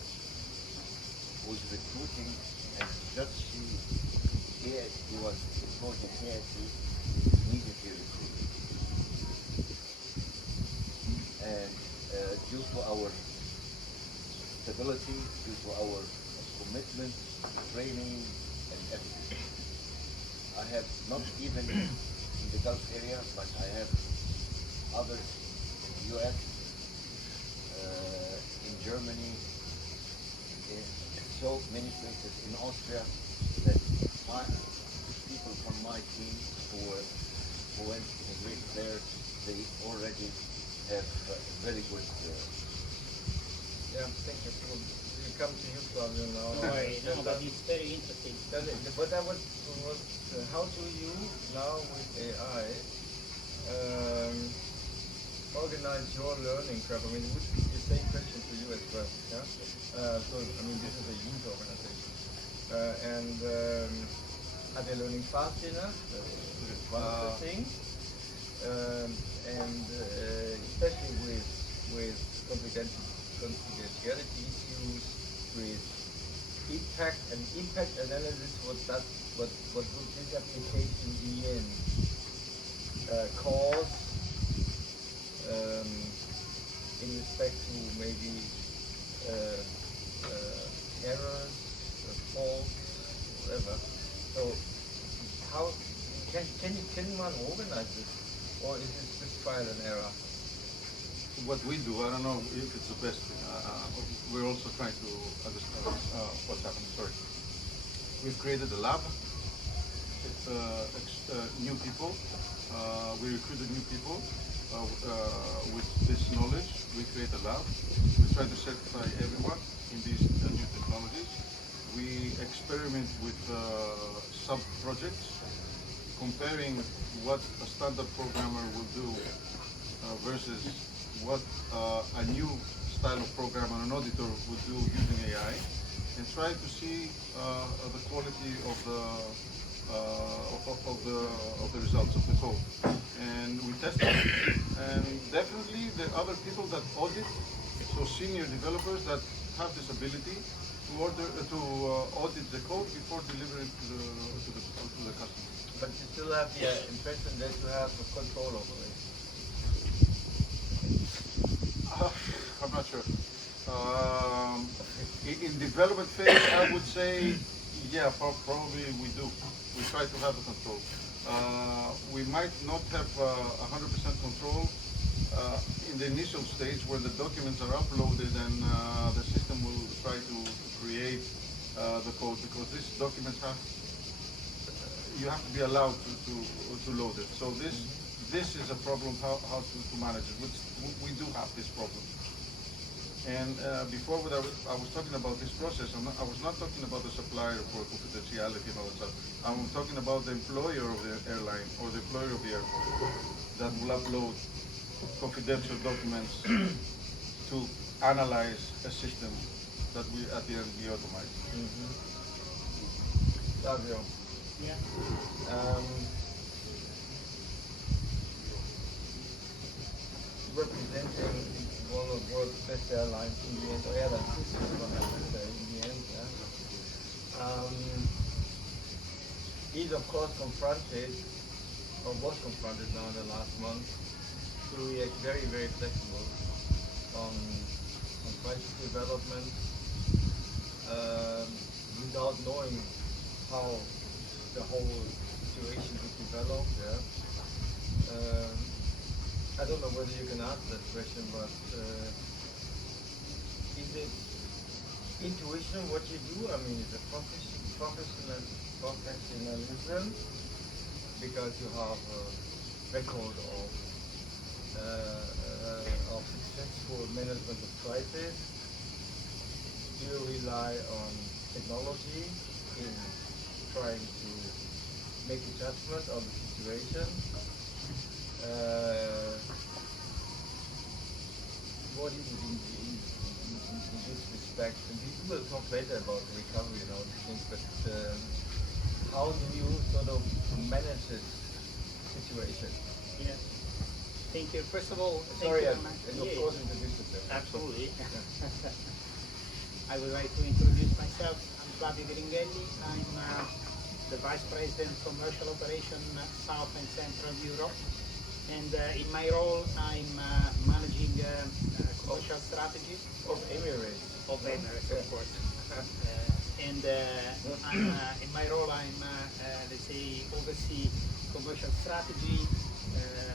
who is recruiting and just see ASE was employed in ASE immediately recruited. And due to our stability, due to our commitment, training, and everything. I have not even in the Gulf area, but I have others in the US, in Germany, in so many places in Austria, that people from my team who went to immigrate there, they already have very good. Yeah, thank you. We come to you, Flavio, now. No, but it's very interesting. But how do you now with AI organize your learning curve? I mean, it would be the same question to you as well. Yeah. So I mean, this is a huge organization, and are they learning fast enough? One of the things, and especially with confidentiality issues, with impact analysis. What would this application in the end cause in respect to maybe errors, faults, whatever. So how can one organize this, or is this just trial and error? What we do, I don't know if it's the best thing. We're also trying to understand what's happening. Sorry. We've created a lab. It's new people. We recruited new people with this knowledge. We create a lab. We try to certify everyone in these new technologies. We experiment with sub-projects, comparing what a standard programmer will do versus what a new style of program and an auditor would do using AI, and try to see the quality of of the results of the code, and we tested it. And definitely the other people that audit, so senior developers that have this ability to audit the code before delivering it to the customer. But you still have the impression that you have control over it. I'm not sure. In development phase, I would say, yeah, probably we do. We try to have the control. We might not have 100% control in the initial stage where the documents are uploaded and the system will try to create the code, because these documents you have to be allowed to load it. So this is a problem, how to manage it, which we do have this problem. And before when I was talking about this process, I was not talking about the supplier for confidentiality and all that stuff. I'm talking about the employer of the airline or the employer of the airport that will upload confidential documents to analyze a system that we at the end we automate. Flavio. Yeah. Representing one of the world's best airlines in the end, or airline systems, I have to say, in the end. He's of course confronted, or was confronted now in the last month, to react very, very flexible on price development without knowing how the whole situation would develop. I don't know whether you can answer that question, but is it intuition what you do? I mean, is it professionalism because you have a record of successful management of crisis? Do you rely on technology in trying to make a judgment of the situation? What is it in this respect? And we will talk later about the recovery and all these things, but how do you sort of manage this situation? Yeah. Thank you. First of all, Sorry, thank and you. of course introduce yourself. Absolutely. I would like to introduce myself. I'm Flavio Ghiringheli. I'm the Vice President Commercial Operation South and Central Europe. And in my role, I'm managing commercial strategy Of Emirates. of Emirates, of course. And in my role, I'm, let's say, oversee commercial strategy,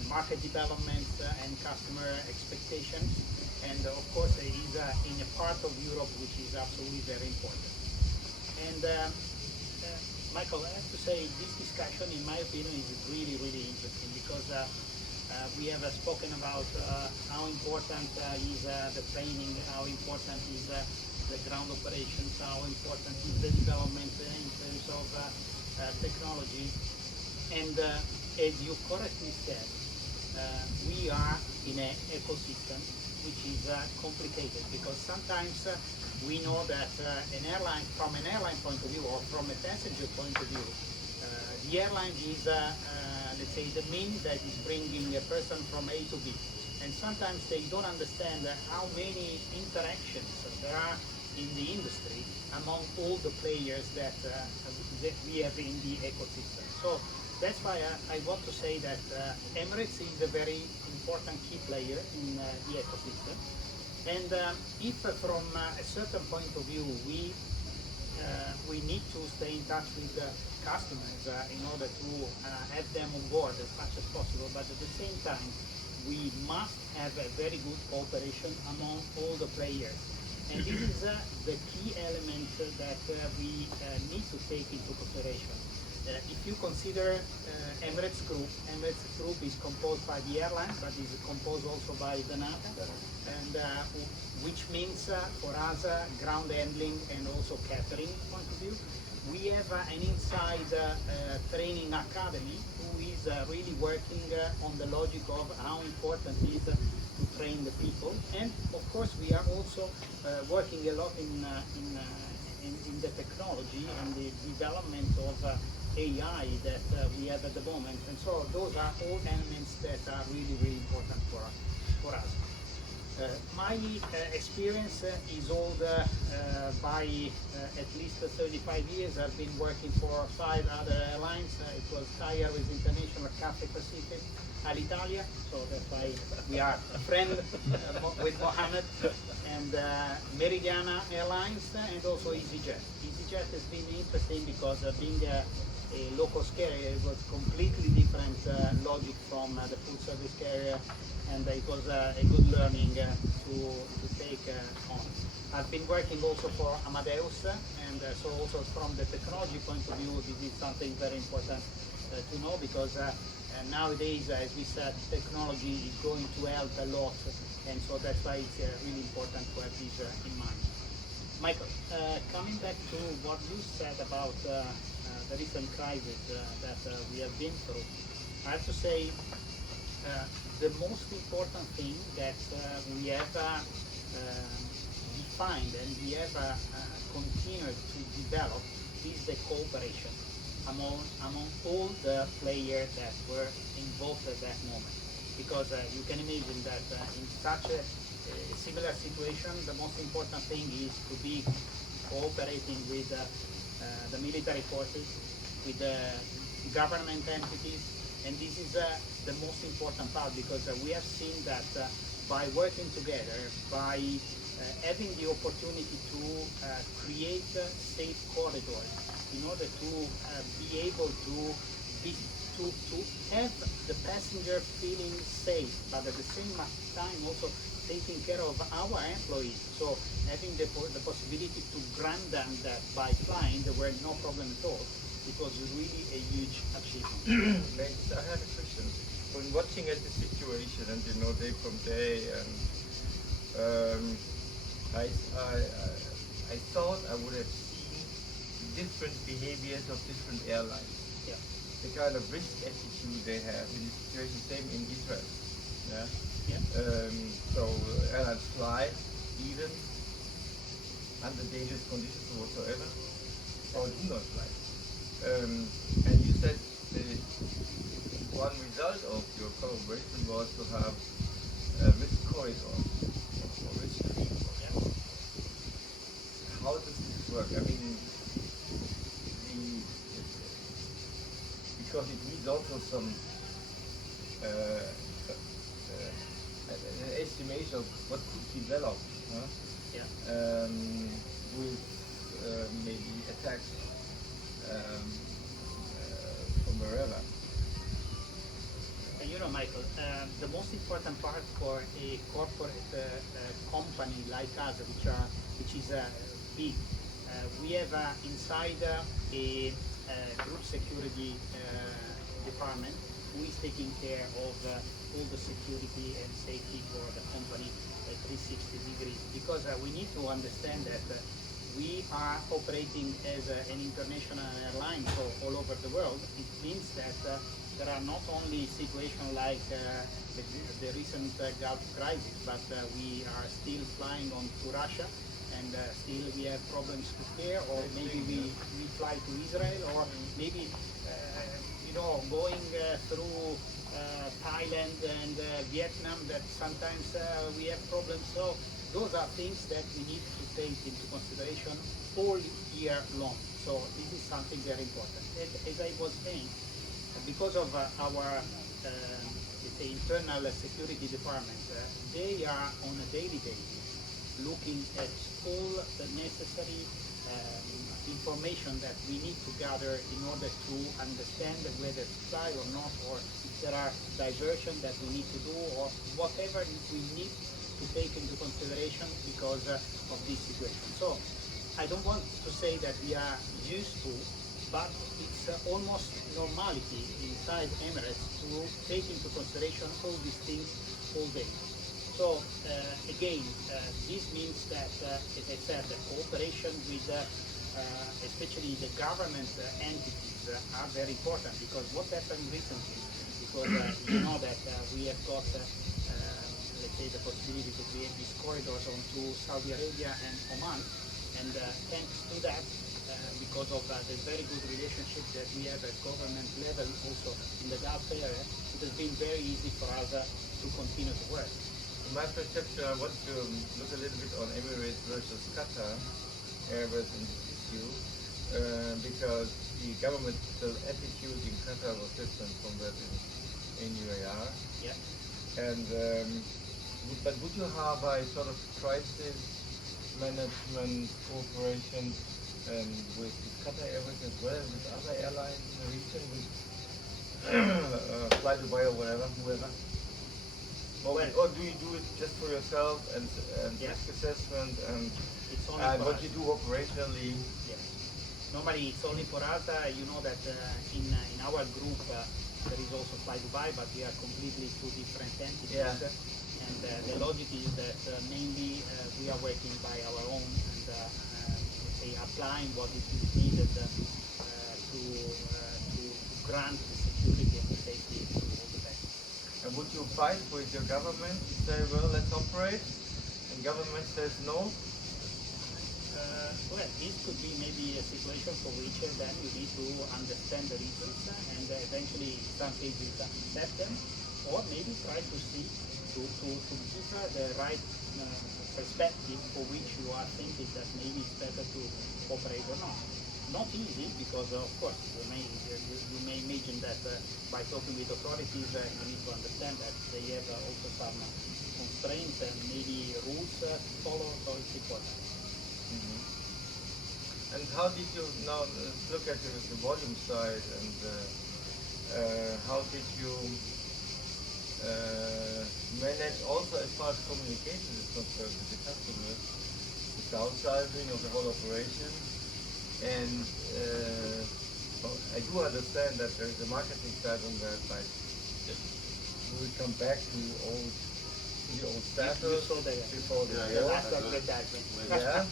market development, and customer expectations. And of course, it is in a part of Europe which is absolutely very important. And Michael, I have to say, this discussion, in my opinion, is really, really interesting because we have spoken about how important is the training, how important is the ground operations, how important is the development in terms of technology. And as you correctly said, we are in an ecosystem which is complicated because sometimes we know that from an airline point of view or from a passenger point of view, the airline is, let's say, the means that is bringing a person from A to B. And sometimes they don't understand how many interactions there are in the industry among all the players that we have in the ecosystem. So that's why I want to say that Emirates is a very important key player in the ecosystem. And if from a certain point of view we need to stay in touch with the customers in order to have them on board as much as possible, but at the same time we must have a very good cooperation among all the players. And this is the key element that we need to take into consideration. If you consider Emirates Group is composed by the airline, but is composed also by the NATO, and which means for us ground handling and also catering point of view. We have an inside training academy who is really working on the logic of how important it is to train the people, and of course we are also working a lot in the technology and the development of AI that we have at the moment. And so those are all elements that are really, really important for us. My experience is old by at least 35 years. I've been working for 5 other airlines. It was Thai Airways International, Capt Pacific, Alitalia, so that's why we are a friend with Mohamed, and Meridiana Airlines, and also EasyJet. EasyJet has been interesting because being a low-cost carrier, it was completely different logic from the full-service carrier, and it was a good learning to take on. I've been working also for Amadeus, and so also from the technology point of view, this is something very important to know, because nowadays, as we said, technology is going to help a lot, and so that's why it's really important to have this in mind. Michael, coming back to what you said about the recent crisis that we have been through, I have to say the most important thing that we have defined and we have continued to develop is the cooperation among all the players that were involved at that moment. Because you can imagine that in such a similar situation, the most important thing is to be cooperating with the military forces, with the government entities, and this is the most important part, because we have seen that by working together, by having the opportunity to create safe corridors in order to be able to have the passenger feeling safe, but at the same time also taking care of our employees. So having the possibility to grant them that by flying there were no problem at all, it was really a huge achievement. Mates, I have a question. When watching at the situation, and day from day, and I thought I would have seen different behaviors of different airlines. Yeah. The kind of risk attitude they have in this situation, same in Israel. Yeah. Yeah. So airlines fly even under dangerous conditions whatsoever, or do not fly. And you said one result of your collaboration was to have risk corridors or risk free. Yeah. How does this work? I mean, because it needs also some an estimation of what could develop Yeah. with maybe attacks from wherever. Michael, the most important part for a corporate company like us, which is big, we have inside a group security department who is taking care of all the security and safety for the company 360 degrees, because we need to understand that we are operating as an international airline, so all over the world. It means that there are not only situations like the recent Gulf crisis, but we are still flying on to Russia, and still we have problems to care, or maybe we fly to Israel, or maybe going through Thailand and Vietnam, that sometimes we have problems. So those are things that we need to take into consideration all year long. So this is something very important. As I was saying, because of our let's say internal security department, they are on a daily basis looking at all the necessary information that we need to gather in order to understand whether to fly or not, or if there are diversions that we need to do, or whatever we need to take into consideration because of this situation. So I don't want to say that we are used to, but it's almost normality inside Emirates to take into consideration all these things all day. So again, this means that, as I said, the cooperation with especially the government entities are very important, because what happened recently, because you know that we have got let's say the possibility to create these corridors onto Saudi Arabia and Oman, and thanks to that because of the very good relationship that we have at government level, also in the Gulf area, it has been very easy for us to continue to work. In my perception, I want to look a little bit on Emirates versus Qatar Airways in this issue, because the governmental attitude in Qatar was different from that in UAR. Yeah. And but would you have a sort of crisis management cooperation with Qatar Airways as well as with other airlines in the region, with Fly Dubai or whoever? Or do you do it just for yourself and risk assessment and It's only for what us. you do operationally? Yes. Normally it's only for us. You know that in our group there is also Fly Dubai, but we are completely two different entities. Yeah. And the logic is that mainly we are working by our own and let's say applying what is needed to grant the security and the safety to all the passengers. And would you fight with your government to say, well, let's operate, and government says no? Well, this could be maybe a situation for which then you need to understand the reasons and eventually in some cases accept them, or maybe try to see to give the right perspective for which you are thinking that maybe it's better to operate or not. Not easy because of course you may imagine that by talking with authorities you need to understand that they have also some constraints and maybe rules to follow, so it's important. And how did you now look at the volume side, and how did you manage also as far as communication is concerned with the customers, the downsizing of the whole operation? And I do understand that there is a marketing side on that, like we will come back to the old status saw the before the the war. last advertisement. Yeah.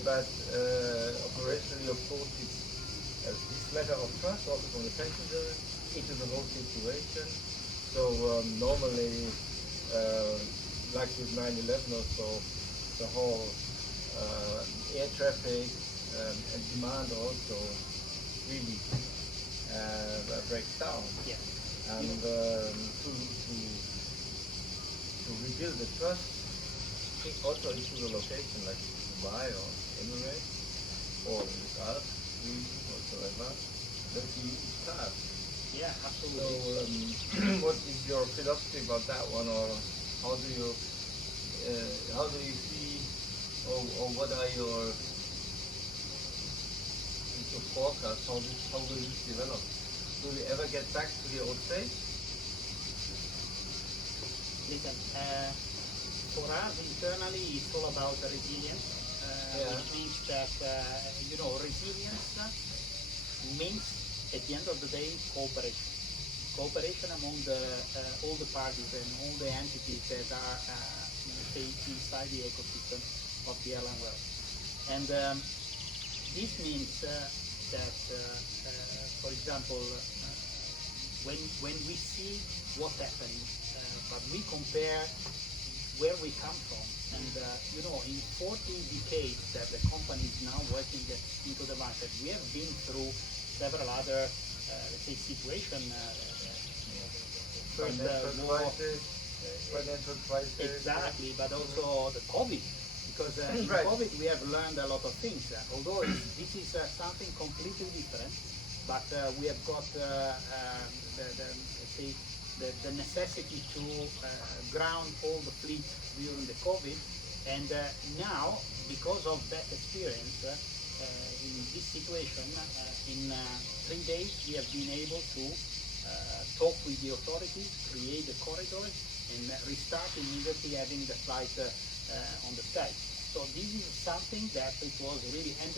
But operationally, of course, it's this matter of trust also from the passenger into the whole situation. So normally, like with 9/11 or so, the whole air traffic and demand also really breaks down. Yeah. And to rebuild the trust, also into the location like Dubai or Emirates or the Gulf region whatsoever, that's a huge task. Yeah, So absolutely. what is your philosophy about that one, or how do you see, or what are your forecast? How will this develop? Will we ever get back to the old state? Listen, for us internally, it's all about resilience, which means that resilience means at the end of the day cooperation. Cooperation among all the parties and all the entities that are inside the ecosystem of the airline world. And this means that, for example, when we see what happened, but we compare where we come from, and in 14 decades that the company is now working into the market, we have been through several other, let's say, situations. First, financial crisis. Exactly, but also the COVID. Because in Right. COVID we have learned a lot of things. Although this is something completely different, but we have got let's say the necessity to ground all the fleet during the COVID, and now because of that experience in this situation, in 3 days we have been able to talk with the authorities, create the corridors, and restart immediately having the flight on the site. So this is something that it was really, and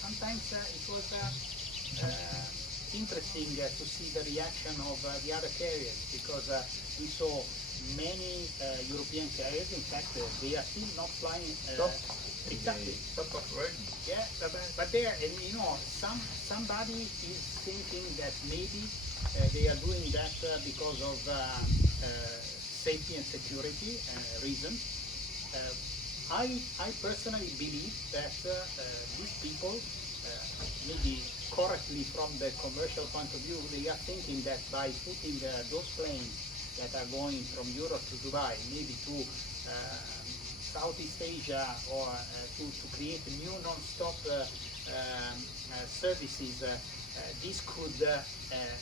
sometimes it was interesting to see the reaction of the other carriers, because we saw many European carriers, in fact, they are still not flying. Exactly. Stop operation. Yeah, but there, and somebody is thinking that maybe they are doing that because of safety and security reasons. I personally believe that these people, maybe correctly from the commercial point of view, they are thinking that by putting those planes that are going from Europe to Dubai, maybe to Southeast Asia, or to create new non-stop services, this could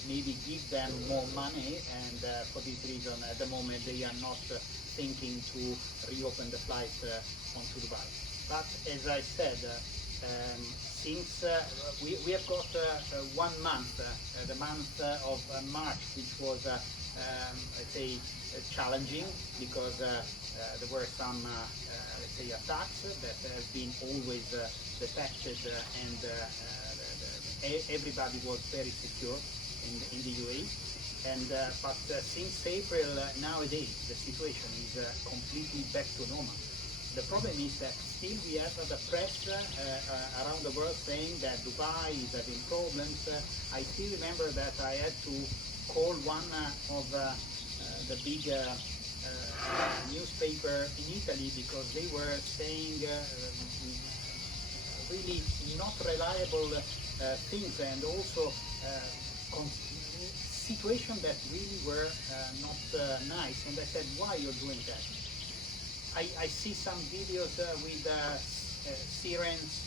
maybe give them more money, and for this reason at the moment they are not thinking to reopen the flight onto Dubai. But as I said, since we have got 1 month, the month of March, which was let's say challenging, because there were some let's say attacks that have been always detected, and everybody was very secure in the UAE. And but since April nowadays the situation is completely back to normal. The problem is that still we have the press around the world saying that Dubai is having problems. I still remember that I had to call one of the big newspaper in Italy, because they were saying really not reliable things, and also situations that really were not nice. And I said, why you're doing that? I see some videos with sirens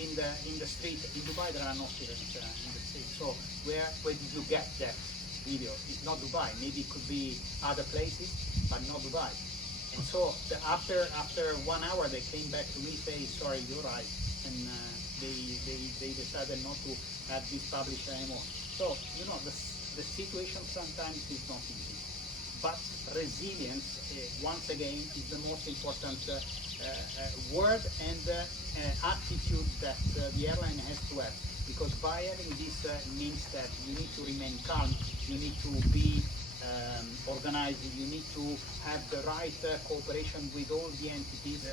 in the street. In Dubai there are no sirens in the street. So where did you get that video? It's not Dubai. Maybe it could be other places, but not Dubai. And so after 1 hour they came back to me saying, sorry, you're right. And they decided not to have this published anymore. So, you know, the situation sometimes is not easy. But resilience, once again, is the most important word and attitude that the airline has to have. Because by having this means that you need to remain calm, you need to be organized, you need to have the right cooperation with all the entities,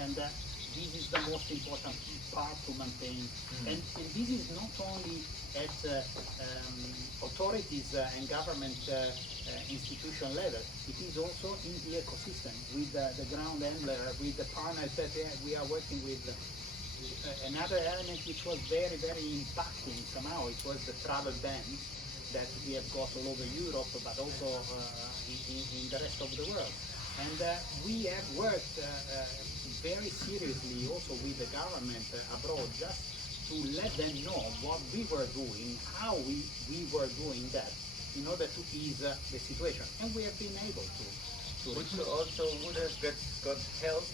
and this is the most important part to maintain. And this is not only at authorities and government institution level, it is also in the ecosystem with the ground handler, with the partners that we are working with. Another element which was very, very impacting somehow, it was the travel ban that we have got all over Europe, but also in the rest of the world. And we have worked very seriously also with the government abroad, just to let them know what we were doing, how we were doing that, in order to ease the situation. And we have been able to. Which also would have got help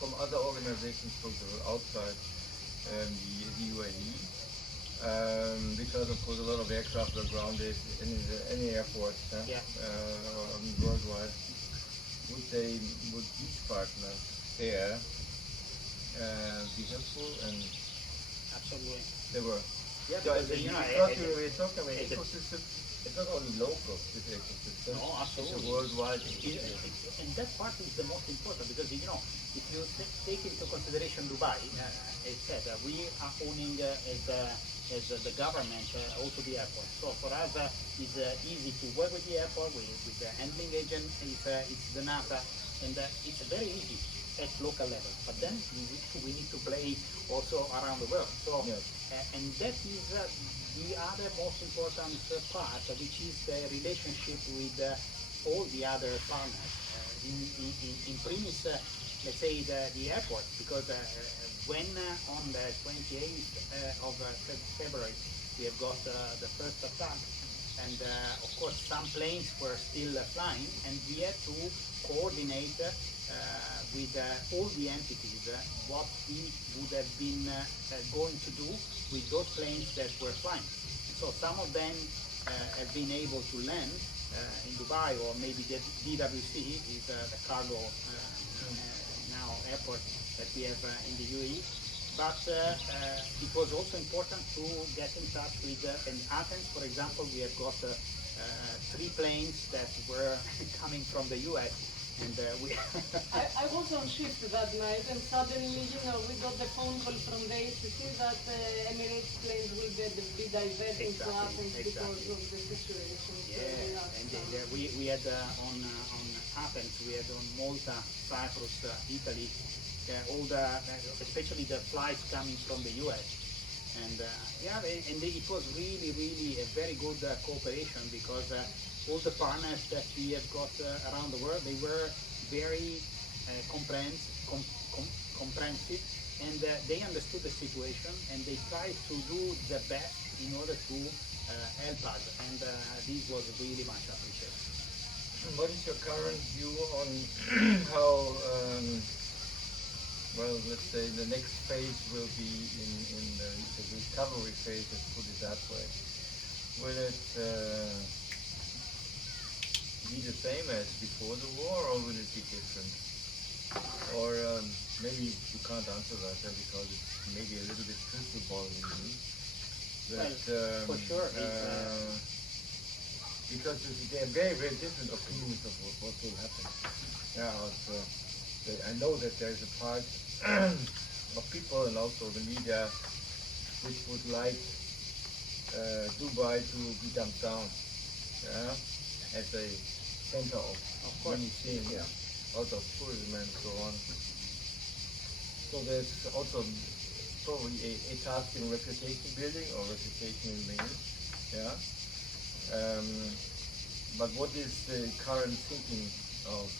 from other organizations from the outside the UAE, because of course a lot of aircraft were grounded in any airport worldwide. Would these partners there be helpful? And absolutely they were. Yeah, So because, you know, we're talking about ecosystem. It's not only local, this ecosystem. No, absolutely. It's a worldwide. And that part is the most important, because, you know, if you take into consideration Dubai, as said, we are owning as the government also the airport. So for us, it's easy to work with the airport, with the handling agent, it's the NASA, and it's very easy at local level. But then we need to play also around the world. So and that is the other most important part, which is the relationship with all the other partners. In premise, let's say the airport, because when on the 28th of February we have got the first attack, and of course some planes were still flying, and we had to coordinate with all the entities what we would have been going to do with those planes that were flying. So some of them have been able to land in Dubai, or maybe the DWC is the cargo now airport that we have in the UAE. But it was also important to get in touch with, in Athens, for example, we have got 3 planes that were coming from the US. And we I was on shift that night, and suddenly, you know, we got the phone call from the ACC that Emirates planes will get had to be diverted to Athens because exactly. of the situation. So Yeah, and we had on Athens, we had on Malta, Cyprus, Italy, all the, especially the flights coming from the US. And yeah, and it was really, really a very good cooperation because all the partners that we have got around the world, they were very comprehensive, and they understood the situation and they tried to do the best in order to help us, and this was really much appreciated. What is your current view on how, well, let's say the next phase will be in the recovery phase, let's put it that way. Will it be the same as before the war, or will it be different? Or maybe you can't answer that because it's maybe a little bit crystal ball reading. But, for sure. Because there are very, very different opinions of what will happen. Yeah, I know that there's a part of people and also the media which would like Dubai to be dumped down, yeah, as a center of many things, yeah, out of tourism and so on. So there's also probably a task in reputation building or reputation building, yeah. But what is the current thinking of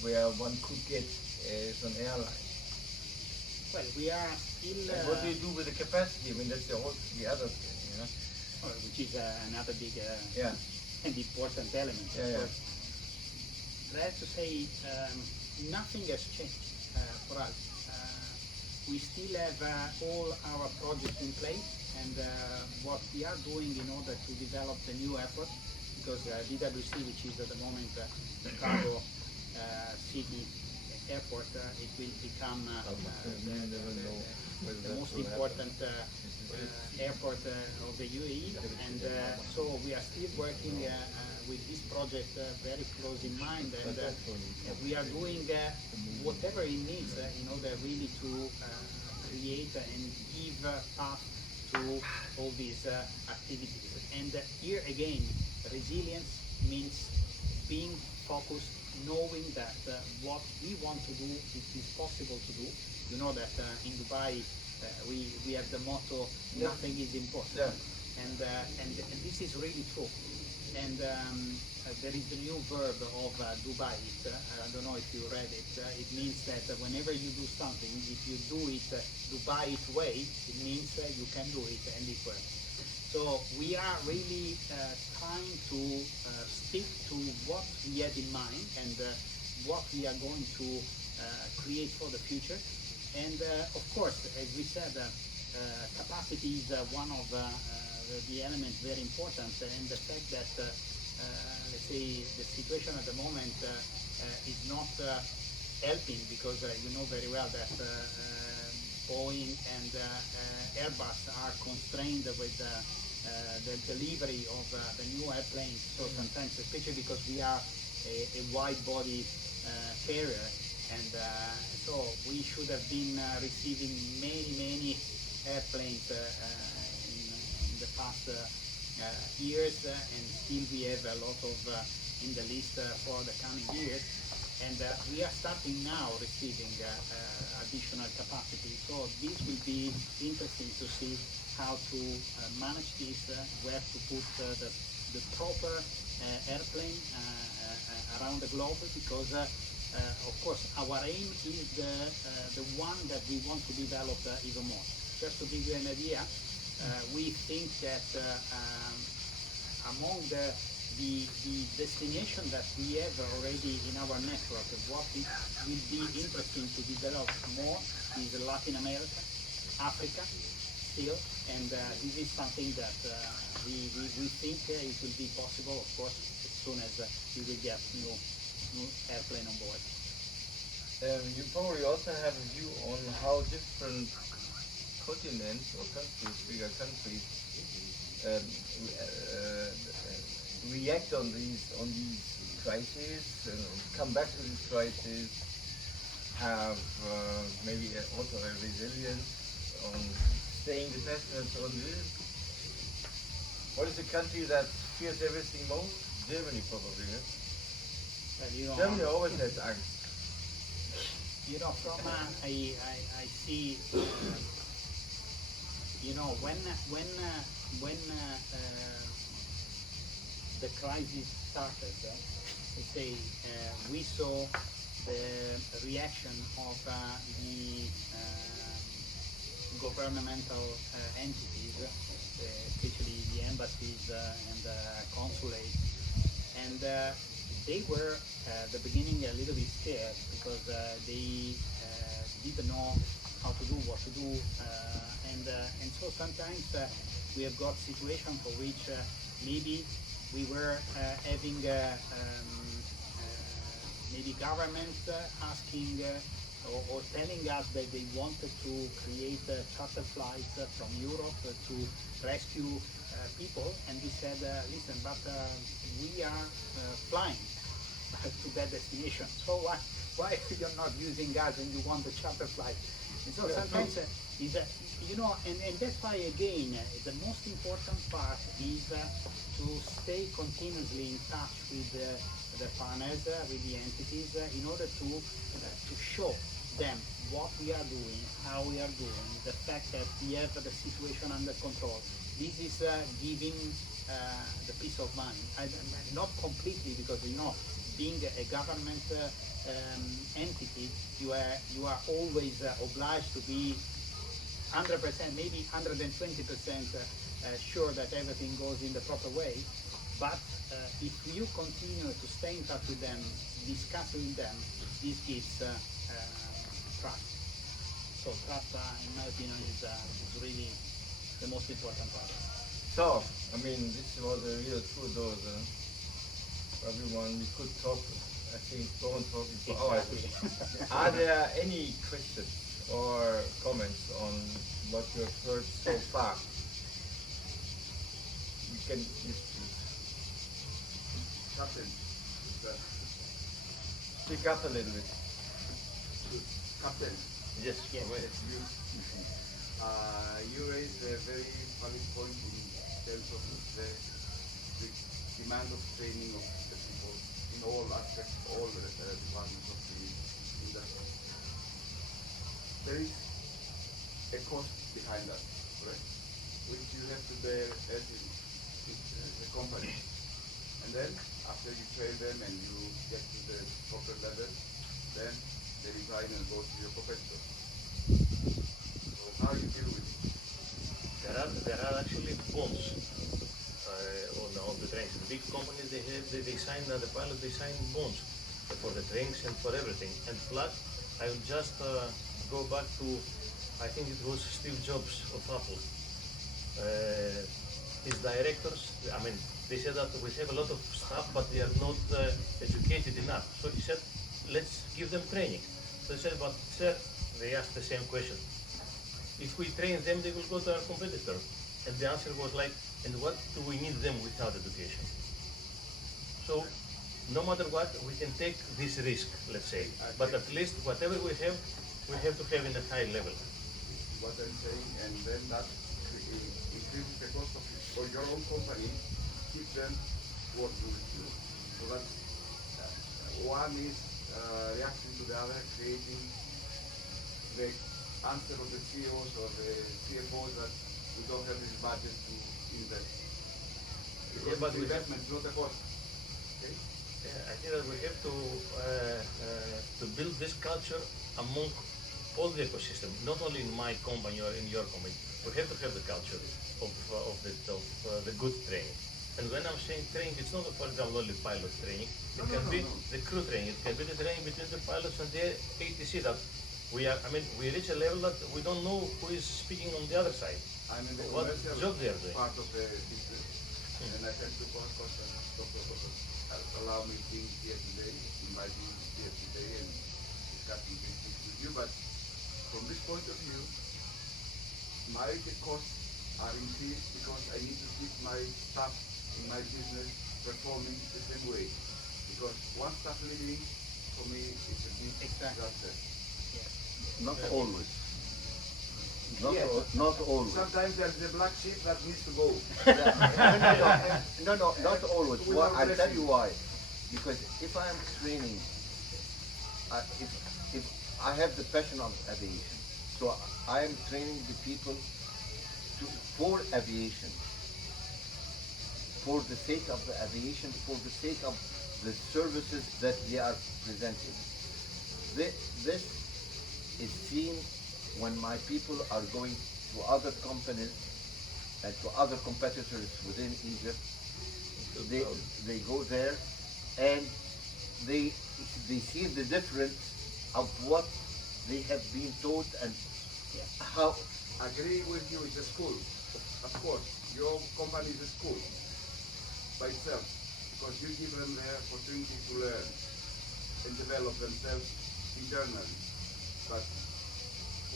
where one could get as an airline? Well, we are still... And what do you do with the capacity? I mean, that's the other thing, yeah? Which is another big yeah. and important element. Yeah, yeah. But I have to say, nothing has changed for us. We still have all our projects in place, and what we are doing in order to develop the new airport, because DWC, which is at the moment the cargo city airport, it will become the most important airport of the UAE, and so we are still working with this project very close in mind, and we are doing whatever it needs in order really to create and give path to all these activities. And here again, resilience means being focused, knowing that what we want to do, it is possible to do. You know that in Dubai we have the motto, nothing is impossible. Yeah. And this is really true. And there is the new verb of Dubai. I don't know if you read it. It means that whenever you do something, if you do it Dubai way, it means you can do it and it works. So we are really trying to stick to what we had in mind and what we are going to create for the future. And of course, as we said, capacity is one of the elements very important, and the fact that let's say the situation at the moment is not helping, because you know very well that Boeing and Airbus are constrained with the delivery of the new airplanes. So sometimes, especially because we are a wide body carrier, and so we should have been receiving many airplanes in the past years, and still we have a lot of in the list for the coming years, and we are starting now receiving additional capacity. So this will be interesting to see how to manage this, where to put the proper airplane around the globe, because of course our aim is the one that we want to develop even more. Just to give you an idea, we think that among the destination that we have already in our network, what it will be interesting to develop more is Latin America, Africa still, and this is something that we think it will be possible, of course, as soon as we will get new airplane on board. You probably also have a view on how different continents or countries, bigger countries, react on these crises, and come back to these crises, have maybe also a resilience on staying the test and so on. What is the country that fears everything most? Germany probably, yeah? Well, you know, Germany always has angst. you know, from I see, you know, when the crisis started, let's say we saw the reaction of the governmental entities, especially the embassies and consulates, and they were at the beginning a little bit scared because they didn't know how to do, what to do, and so sometimes we have got situations for which maybe we were having maybe governments asking or telling us that they wanted to create charter flights from Europe to rescue people, and we said, listen, but we are flying to that destination, so why you're not using us and you want the charter flight? And so sometimes you know, and that's why again the most important part is to stay continuously in touch with the partners, with the entities, in order to show them what we are doing, how we are doing, the fact that we have the situation under control. This is giving the peace of mind. Not completely, because you know, being a government entity, you are always obliged to be 100%, maybe 120% sure that everything goes in the proper way. But if you continue to stay in touch with them, discuss with them, this gives trust. So trust, in my opinion, is really the most important part. So, I mean, this was a real tour dose for everyone. We could talk, I think, go on talking for hours. Are there any questions or comments on what you have heard so far? You can, yes, please. Captain, Speak up a little bit. Captain, Yes, Yes. go ahead. you raised a very valid point in terms of the demand of training of the people in all aspects, all departments of the industry. There is a cost behind that, correct? Which you have to bear as a company. And then, after you train them and you get to the proper level, then they resign and go to your competitor. So how you deal with it? There are actually bonds on the trains. The big companies, they sign, the pilots, they sign bonds for the trains and for everything. And plus, I will just go back to, I think it was Steve Jobs of Apple. His directors, I mean, they said that we have a lot of staff, but they are not educated enough. So he said, let's give them training. So they said, but sir, they asked the same question. If we train them, they will go to our competitor. And the answer was like, and what do we need them without education? So, no matter what, we can take this risk, let's say. But at least whatever we have to have in a high level. What I'm saying, and then that increases the cost of it for your own company, keep them working with you. So that's one is reacting to the other, creating the answer of the CEOs or the CFOs that we don't have this budget to invest. Because Yeah, but it's we have, investment, not a cost. Okay? I think that we have to build this culture among all the ecosystem, not only in my company or in your company. We have to have the culture of the good training. And when I'm saying training, it's not, for example, only pilot training. It can be the crew training. It can be the training between the pilots and the ATC. That we are. I mean, we reach a level that we don't know who is speaking on the other side. I'm in the What commercial job they are doing. part of the business, and I have to Kostas allow me being here today, invite me here today and discussing these things with you. But from this point of view, my costs are increased because I need to keep my staff in my business performing the same way. Because one staff leaving, for me, it's a big disaster. Not always. Not always. Sometimes there's a black sheep that needs to go. No, not always. Without I'll tell blessing. you why. Because if I'm training, if I have the passion of aviation, so I am training the people for aviation, for the sake of the aviation, for the sake of the services that they are presenting. This is seen when my people are going to other companies and to other competitors within Egypt. They go there and they see the difference of what they have been taught and how. Agree with you, it's a school. Of course, your company is a school by itself because you give them the opportunity to learn and develop themselves internally. But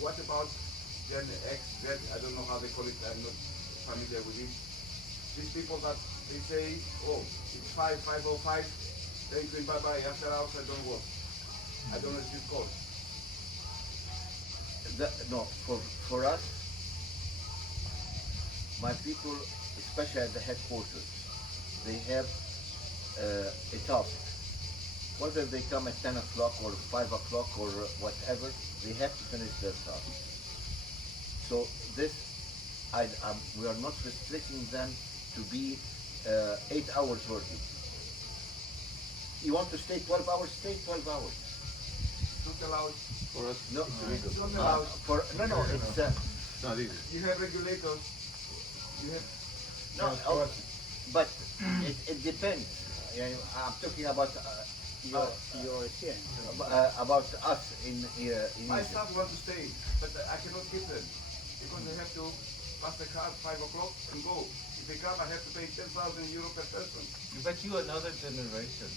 what about Gen X, Z, I don't know how they call it, I'm not familiar with it. These people that they say, oh, it's 5:05, thank you, bye-bye, after hours I don't work. I don't receive calls. No, for us, my people, especially at the headquarters, they have a task. Whether they come at 10 o'clock or 5 o'clock or whatever, they have to finish their task. So this, we are not restricting them to be 8 hours working. You want to stay 12 hours, stay 12 hours. Not allowed. For us, No, it's illegal. It's not allowed. It's It's not easy. You have regulators. You have no, but it depends. I'm talking about Your experience. about us in my Egypt. staff want to stay, but I cannot keep them because they have to pass the card 5 o'clock and go. If they come, I have to pay 10,000 euro per person. But you another generation.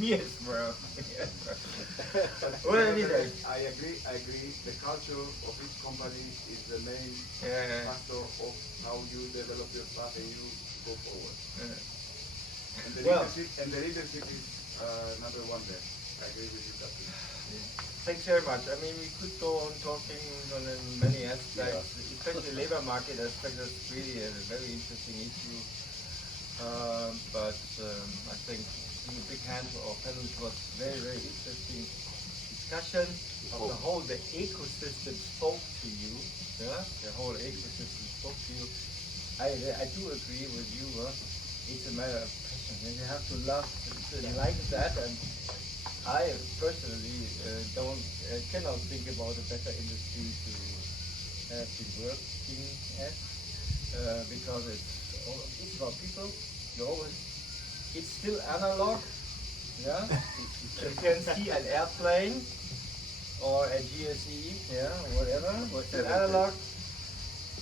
Yes, bro. Yes, bro. Well, anyway. I agree. The culture of each company is the main Yeah. factor of how you develop your staff and you go forward. And the Well- leadership is number one there. I agree with you, Captain. Thanks very much. I mean, we could go on talking on many aspects, especially the labor market aspect. That's really a very interesting issue. But I think in a big hand for our panel, it was very, very interesting discussion of the ecosystem spoke to you. Yeah, the whole ecosystem spoke to you. I do agree with you. It's a matter of passion, and you have to love like that. And I personally cannot think about a better industry to have been working at because it's about people. It's still analog. Yeah, you can see an airplane or a GSE, yeah, whatever. It's still analog.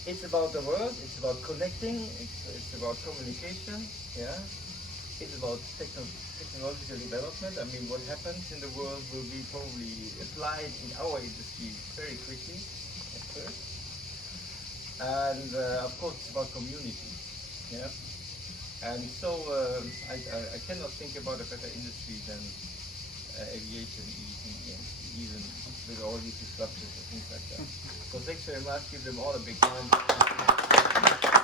It's about the world. It's about connecting. It's about communication. Yeah. It's about technological development. I mean, what happens in the world will be probably applied in our industry very quickly at first. And of course, it's about community. Yeah. And so I cannot think about a better industry than aviation, even with all these disruptions and things like that. So thanks very much. Give them all a big hand.